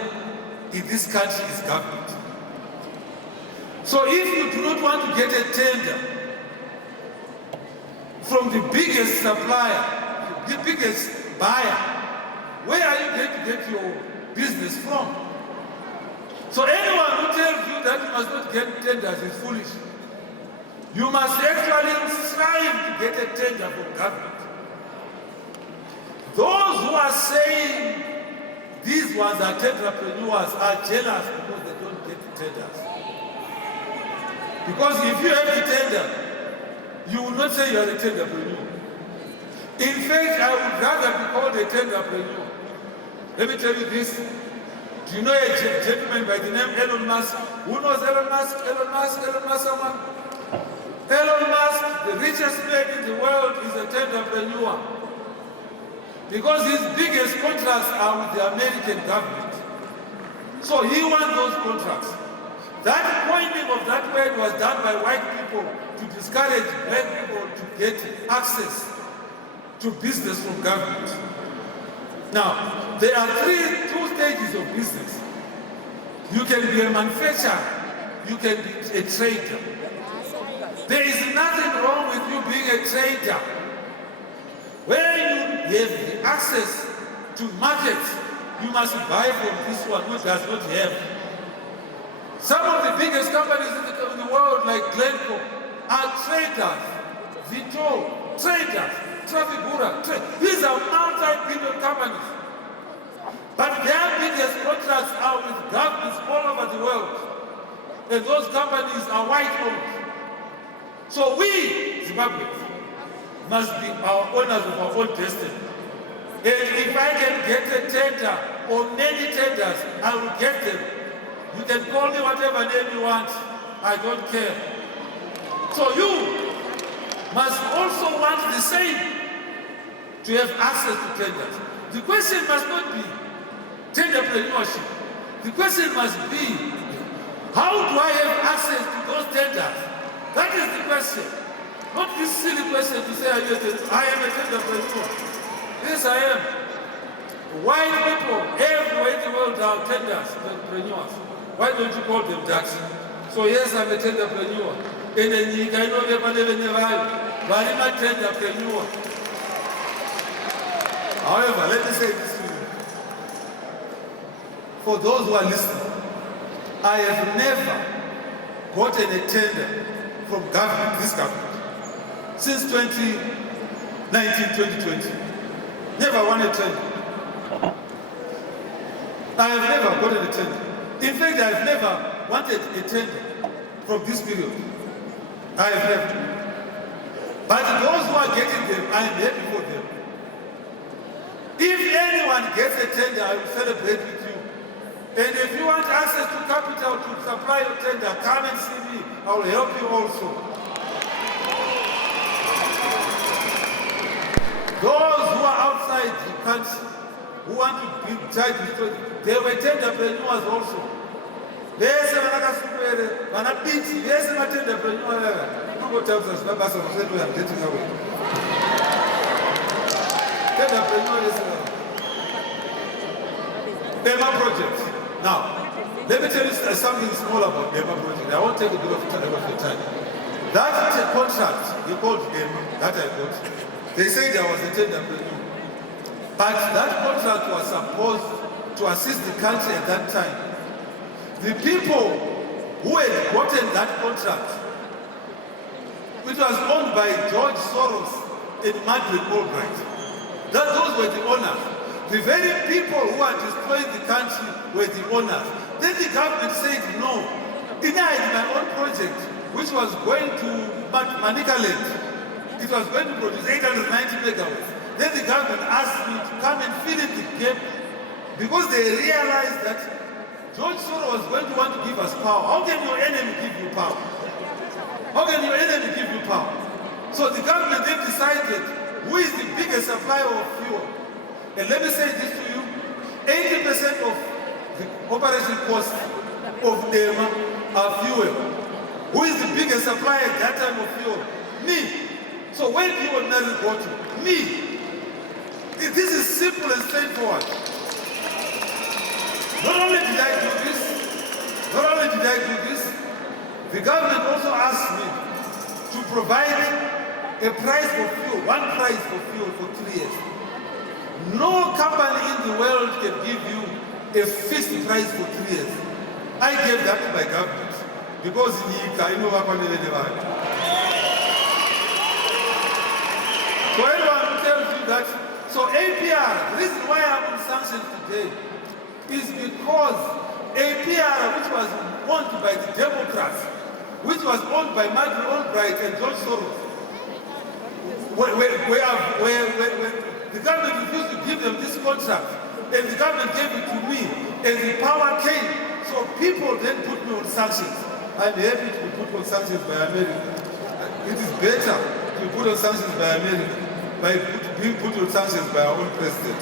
in this country is government. So if you do not want to get a tender from the biggest supplier, the biggest buyer, where are you going to get your business from? So anyone who tells you that you must not get tenders is foolish. You must actually strive to get a tender from government. Those who are saying these ones are entrepreneurs are jealous because they don't get the tenders. Because if you have a tender, you will not say you are a tenderpreneur. In fact, I would rather be called a tenderpreneur. Let me tell you this. Do you know a gentleman by the name Elon Musk? Who knows Elon Musk? Elon Musk, someone? Elon Musk, the richest man in the world, is a tenderpreneur. Because his biggest contracts are with the American government. So he won those contracts. That coining of that word was done by white people to discourage black people to get access to business from government. Now, there are two stages of business. You can be a manufacturer, you can be a trader. There is nothing wrong with you being a trader. Where you have the access to markets, you must buy from this one who does not have. Some of the biggest companies in the world, like Glencoe, are traders. Vitol, traders. Trafigura, these are multi-billion companies. But their biggest contracts are with governments all over the world. And those companies are white-owned. So we, Zimbabweans, must be our owners of our own destiny. And if I can get a tender or many tenders, I will get them. You can call me whatever name you want. I don't care. So you must also want the same to have access to tenders. The question must not be tenderpreneurship. The question must be, how do I have access to those tenders? That is the question. Not this silly question to say, I am a tenderpreneur. Yes, I am. White people everywhere in the world are tenderpreneurs. Why don't you call them that? So yes, I'm a tenderpreneur. And then you can know very much tenderpreneur. However, let me say this to you. For those who are listening, I have never gotten a tender from government, this government, since 2019-2020. Never won a tender. I have never gotten a tender. In fact, I have never wanted a tender from this period. I have never. But those who are getting them, I am happy for them. If anyone gets a tender, I will celebrate with you. And if you want access to capital to supply your tender, come and see me. I will help you also. Those who are outside the country, who want to be child destroyed, they were tenderpreneurs also. Vese vanakasupere, vanabiti, vese matenderpreneur. Nobody tells us that person said we are getting away. Tenderpreneur is Bema project. Now, let me tell you something small about Bema project. I won't take a bit of your time. That contract you called Bema, that I got, they said I was a tenderpreneur. But that contract was supposed to assist the country at that time. The people who had gotten that contract, which was owned by George Soros and Madeleine Albright, those were the owners. The very people who are destroying the country were the owners. Then the government said no, denied my own project, which was going to Manicaland. It was going to produce 890 megawatts. Then the government asked me to come and fill in the gap because they realized that George Soros was going to want to give us power. How can your enemy give you power? How can your enemy give you power? So the government then decided who is the biggest supplier of fuel. And let me say this to you, 80% of the operation cost of DEMA are fuel. Who is the biggest supplier at that time of fuel? Me. So where do you ordinarily go to? Me. This is simple and straightforward. Not only did I do this, the government also asked me to provide a price for fuel, one price for fuel for 3 years. No company in the world can give you a fixed price for 3 years. I gave that to my government because I know what so anyone who tells you that, so APR, the reason why I'm on sanctions today is because APR, which was owned by the Democrats, which was owned by Madeleine Albright and George Soros, the government refused to give them this contract, and the government gave it to me, and the power came, so people then put me on sanctions. I'm happy to be put on sanctions by America. It is better to be put on sanctions by America by being put on sanctions by our own president.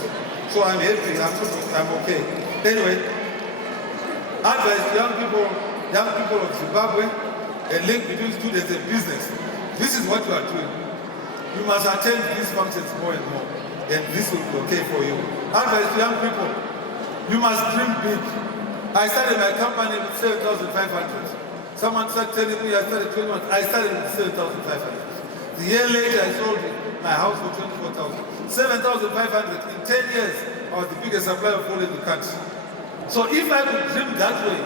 So I'm happy, I'm okay. Anyway, advice to young people of Zimbabwe, a link between students and business. This is what you are doing. You must attend these functions more and more, and this will be okay for you. Advice to young people, you must dream big. I started my company with 7,500. Someone started telling me I started 21. I started with 7,500. The year later, I sold my house for 24,000. 7,500 in 10 years. I was the biggest supplier of oil in the country. So if I could dream that way,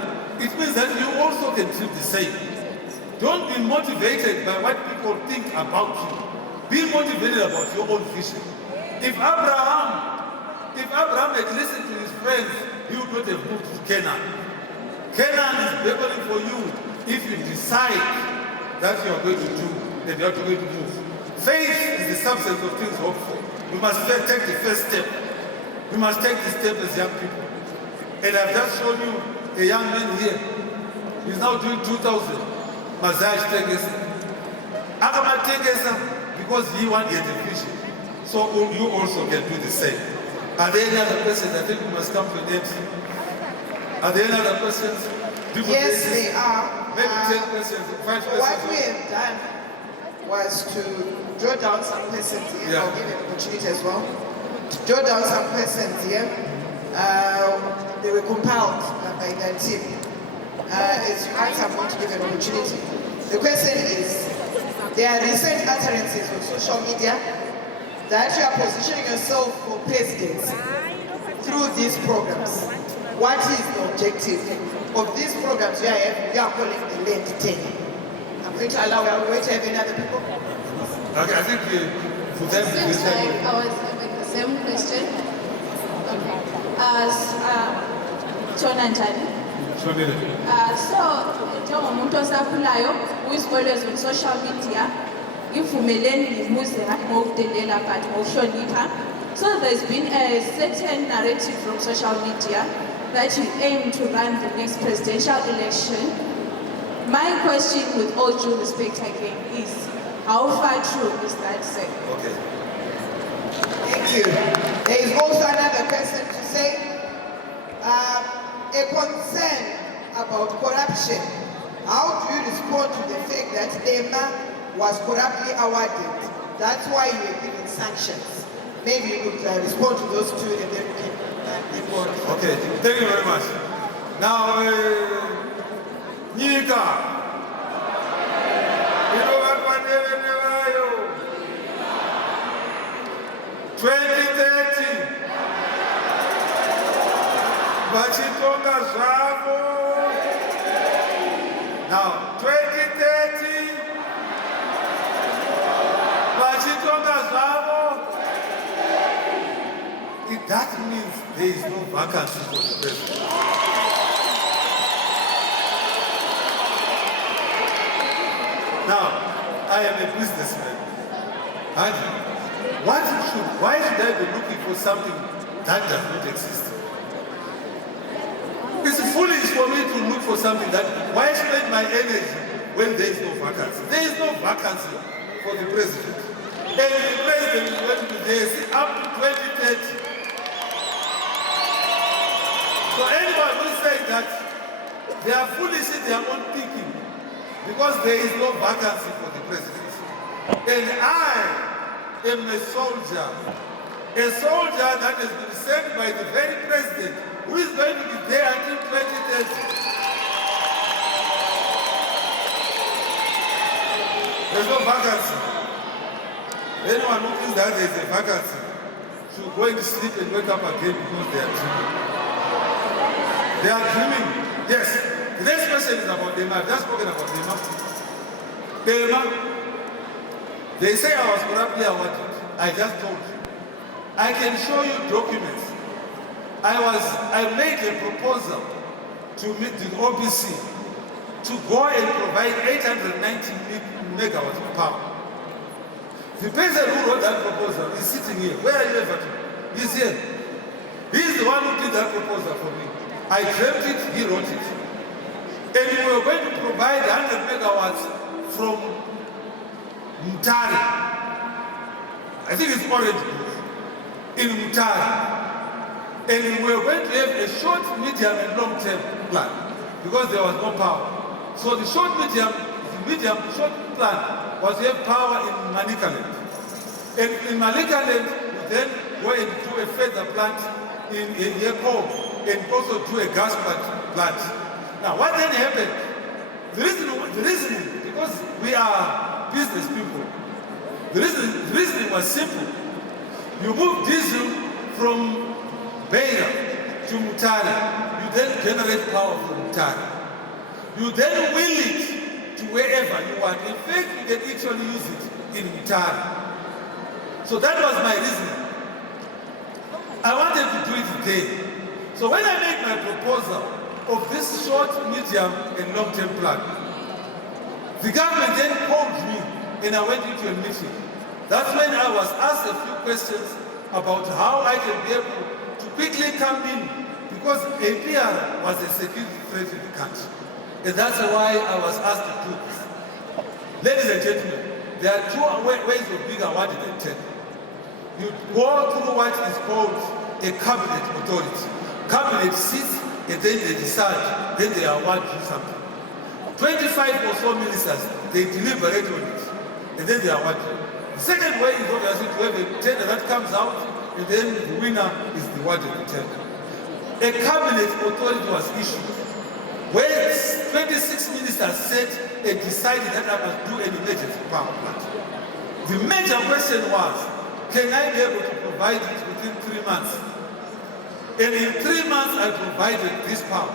it means that you also can dream the same. Don't be motivated by what people think about you. Be motivated about your own vision. If Abraham had listened to his friends, he would not have moved to Canaan. Canaan is beckoning for you if you decide that you are going to do and you are going to move. Faith is the substance of things hoped for. We must first take the first step. We must take the step as young people. And I've just shown you a young man here. He's now doing 2,000. Massage Tegesa. Akama Tegesa, because he wanted a vision. So you also can do the same. Are there any other questions? I think we must come to an end. Are there any other questions? Yes, they are. Maybe 10 questions, 5 questions. What we have done was to jot down some questions here. Yeah. I'll give you an opportunity as well. To jot down some questions here. They were compiled by the team. As you answer, I'm going to give you an opportunity. The question is, there are recent utterances on social media that you are positioning yourself for presidency through these programs. What is the objective of these programs we are calling the land tenure? I'm going to allow, are we going to have any other people? Okay, I think for them, Seems like I was having the same question. Okay. Chona Njani. So, njengomuntu osakhulayo who is always on social media, ivumeleni ngimuze ngathi ngokudelela but ngokuhlonipha. So there's been a certain narrative from social media that you aim to run the next presidential election. My question, with all due respect again, is how far true is that, sir? Okay. Thank you. There is also another person to say, a concern about corruption. How do you respond to the fact that DEMA was corruptly awarded? That's why you were given sanctions. Maybe you could respond to those two and then we can go on. Okay, thank you very much. Now, Nika. 2030. Vachitonga zvavo. Now, 2030. Vachitonga zvavo. That means there is no vacancy for the president. Now, I am a businessman. Why should I be looking for something that does not exist? It's foolish for me to look for something that, why spend my energy when there is no vacancy? There is no vacancy for the president. And the president is going to be there up to 2030. So anyone who says that they are foolish in their own thinking because there is no vacancy for the president. And I am a soldier that has been sent by the very president who is going to be there until 2030. There's no vacancy. Anyone who thinks that there's a vacancy should go and sleep and wake up again because they are dreaming. They are dreaming. Yes. The next question is about DEMA. I've just spoken about DEMA. DEMA. They say I was corruptly awarded. I just told you. I can show you documents. I made a proposal to meet the OBC to go and provide 890 megawatts of power. The person who wrote that proposal is sitting here. Where are you ever? He's here. He's the one who did that proposal for me. I dreamt it, he wrote it. And we were going to provide 100 megawatts from Mutare. I think it's Orange in Mutare. And we were going to have a short, medium, and long-term plan because there was no power. So the short, medium, short plan was to have power in Malikaland. And in Malikaland, we then go and do a further plant in Yeko and also do a gas plant. Now, what then happened? The reason, because we are business people, the reasoning was simple. You move diesel from Beira to Mutare, you then generate power from Mutare. You then wheel it to wherever you want. In fact, you can actually use it in Mutare. So that was my reasoning. I wanted to do it today. So when I made my proposal of this short, medium, and long-term plan, the government then called me and I went into a meeting. That's when I was asked a few questions about how I can be able to quickly come in because APR was a security threat in the country. And that's why I was asked to do this. Ladies and gentlemen, there are two ways of being awarded a tender. You go through what is called a cabinet authority. Cabinet sits and then they decide, then they award you something. 25 or so ministers, they deliberate on it, and then they award you. The second way is obviously to have a tender that comes out, and then the winner is the award of the tender. A cabinet authority was issued, where 26 ministers said and decided that I must do an emergency power plant. The major question was, can I be able to provide it within 3 months? And in 3 months, I provided this power.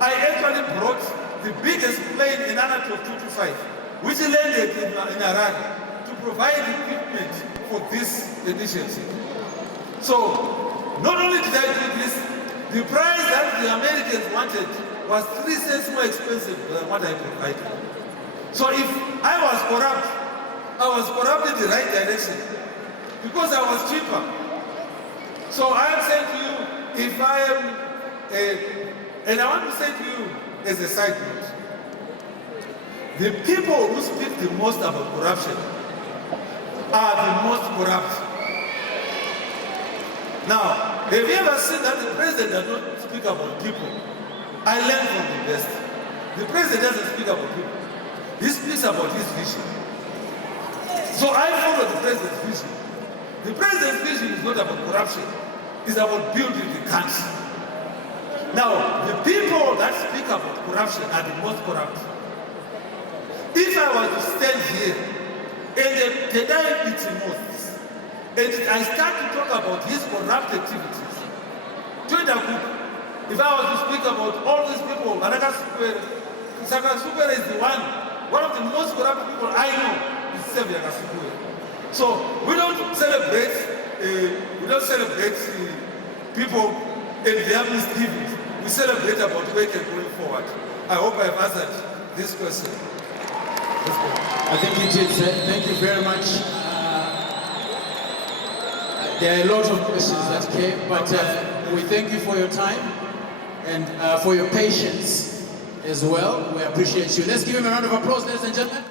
I actually brought the biggest plane in Anatol 225, which landed in Iran, to provide equipment for this initiative. So, not only did I do this, the price that the Americans wanted was 3 cents more expensive than what I provided. So if I was corrupt in the right direction, because I was cheaper. So I am saying to you, if I am, and I want to say to you as a side note, the people who speak the most about corruption are the most corrupt. Now, have you ever seen that the president does not speak about people? I learned from the best. The president doesn't speak about people. He speaks about his vision. So I follow the president's vision. The president's vision is not about corruption. It's about building the country. Now, the people that speak about corruption are the most corrupt. If I was to stand here and the guy eating Moses, and I start to talk about his corrupt activities, if I was to speak about all these people, Saka Super is the one of the most corrupt people I know is Sevia Kasukwe. So we don't celebrate people and their misgivings. We celebrate about where they're going forward. I hope I've answered this question. I think you did, sir. Thank you very much. There are a lot of questions that came, but we thank you for your time and for your patience as well. We appreciate you. Let's give him a round of applause, ladies and gentlemen.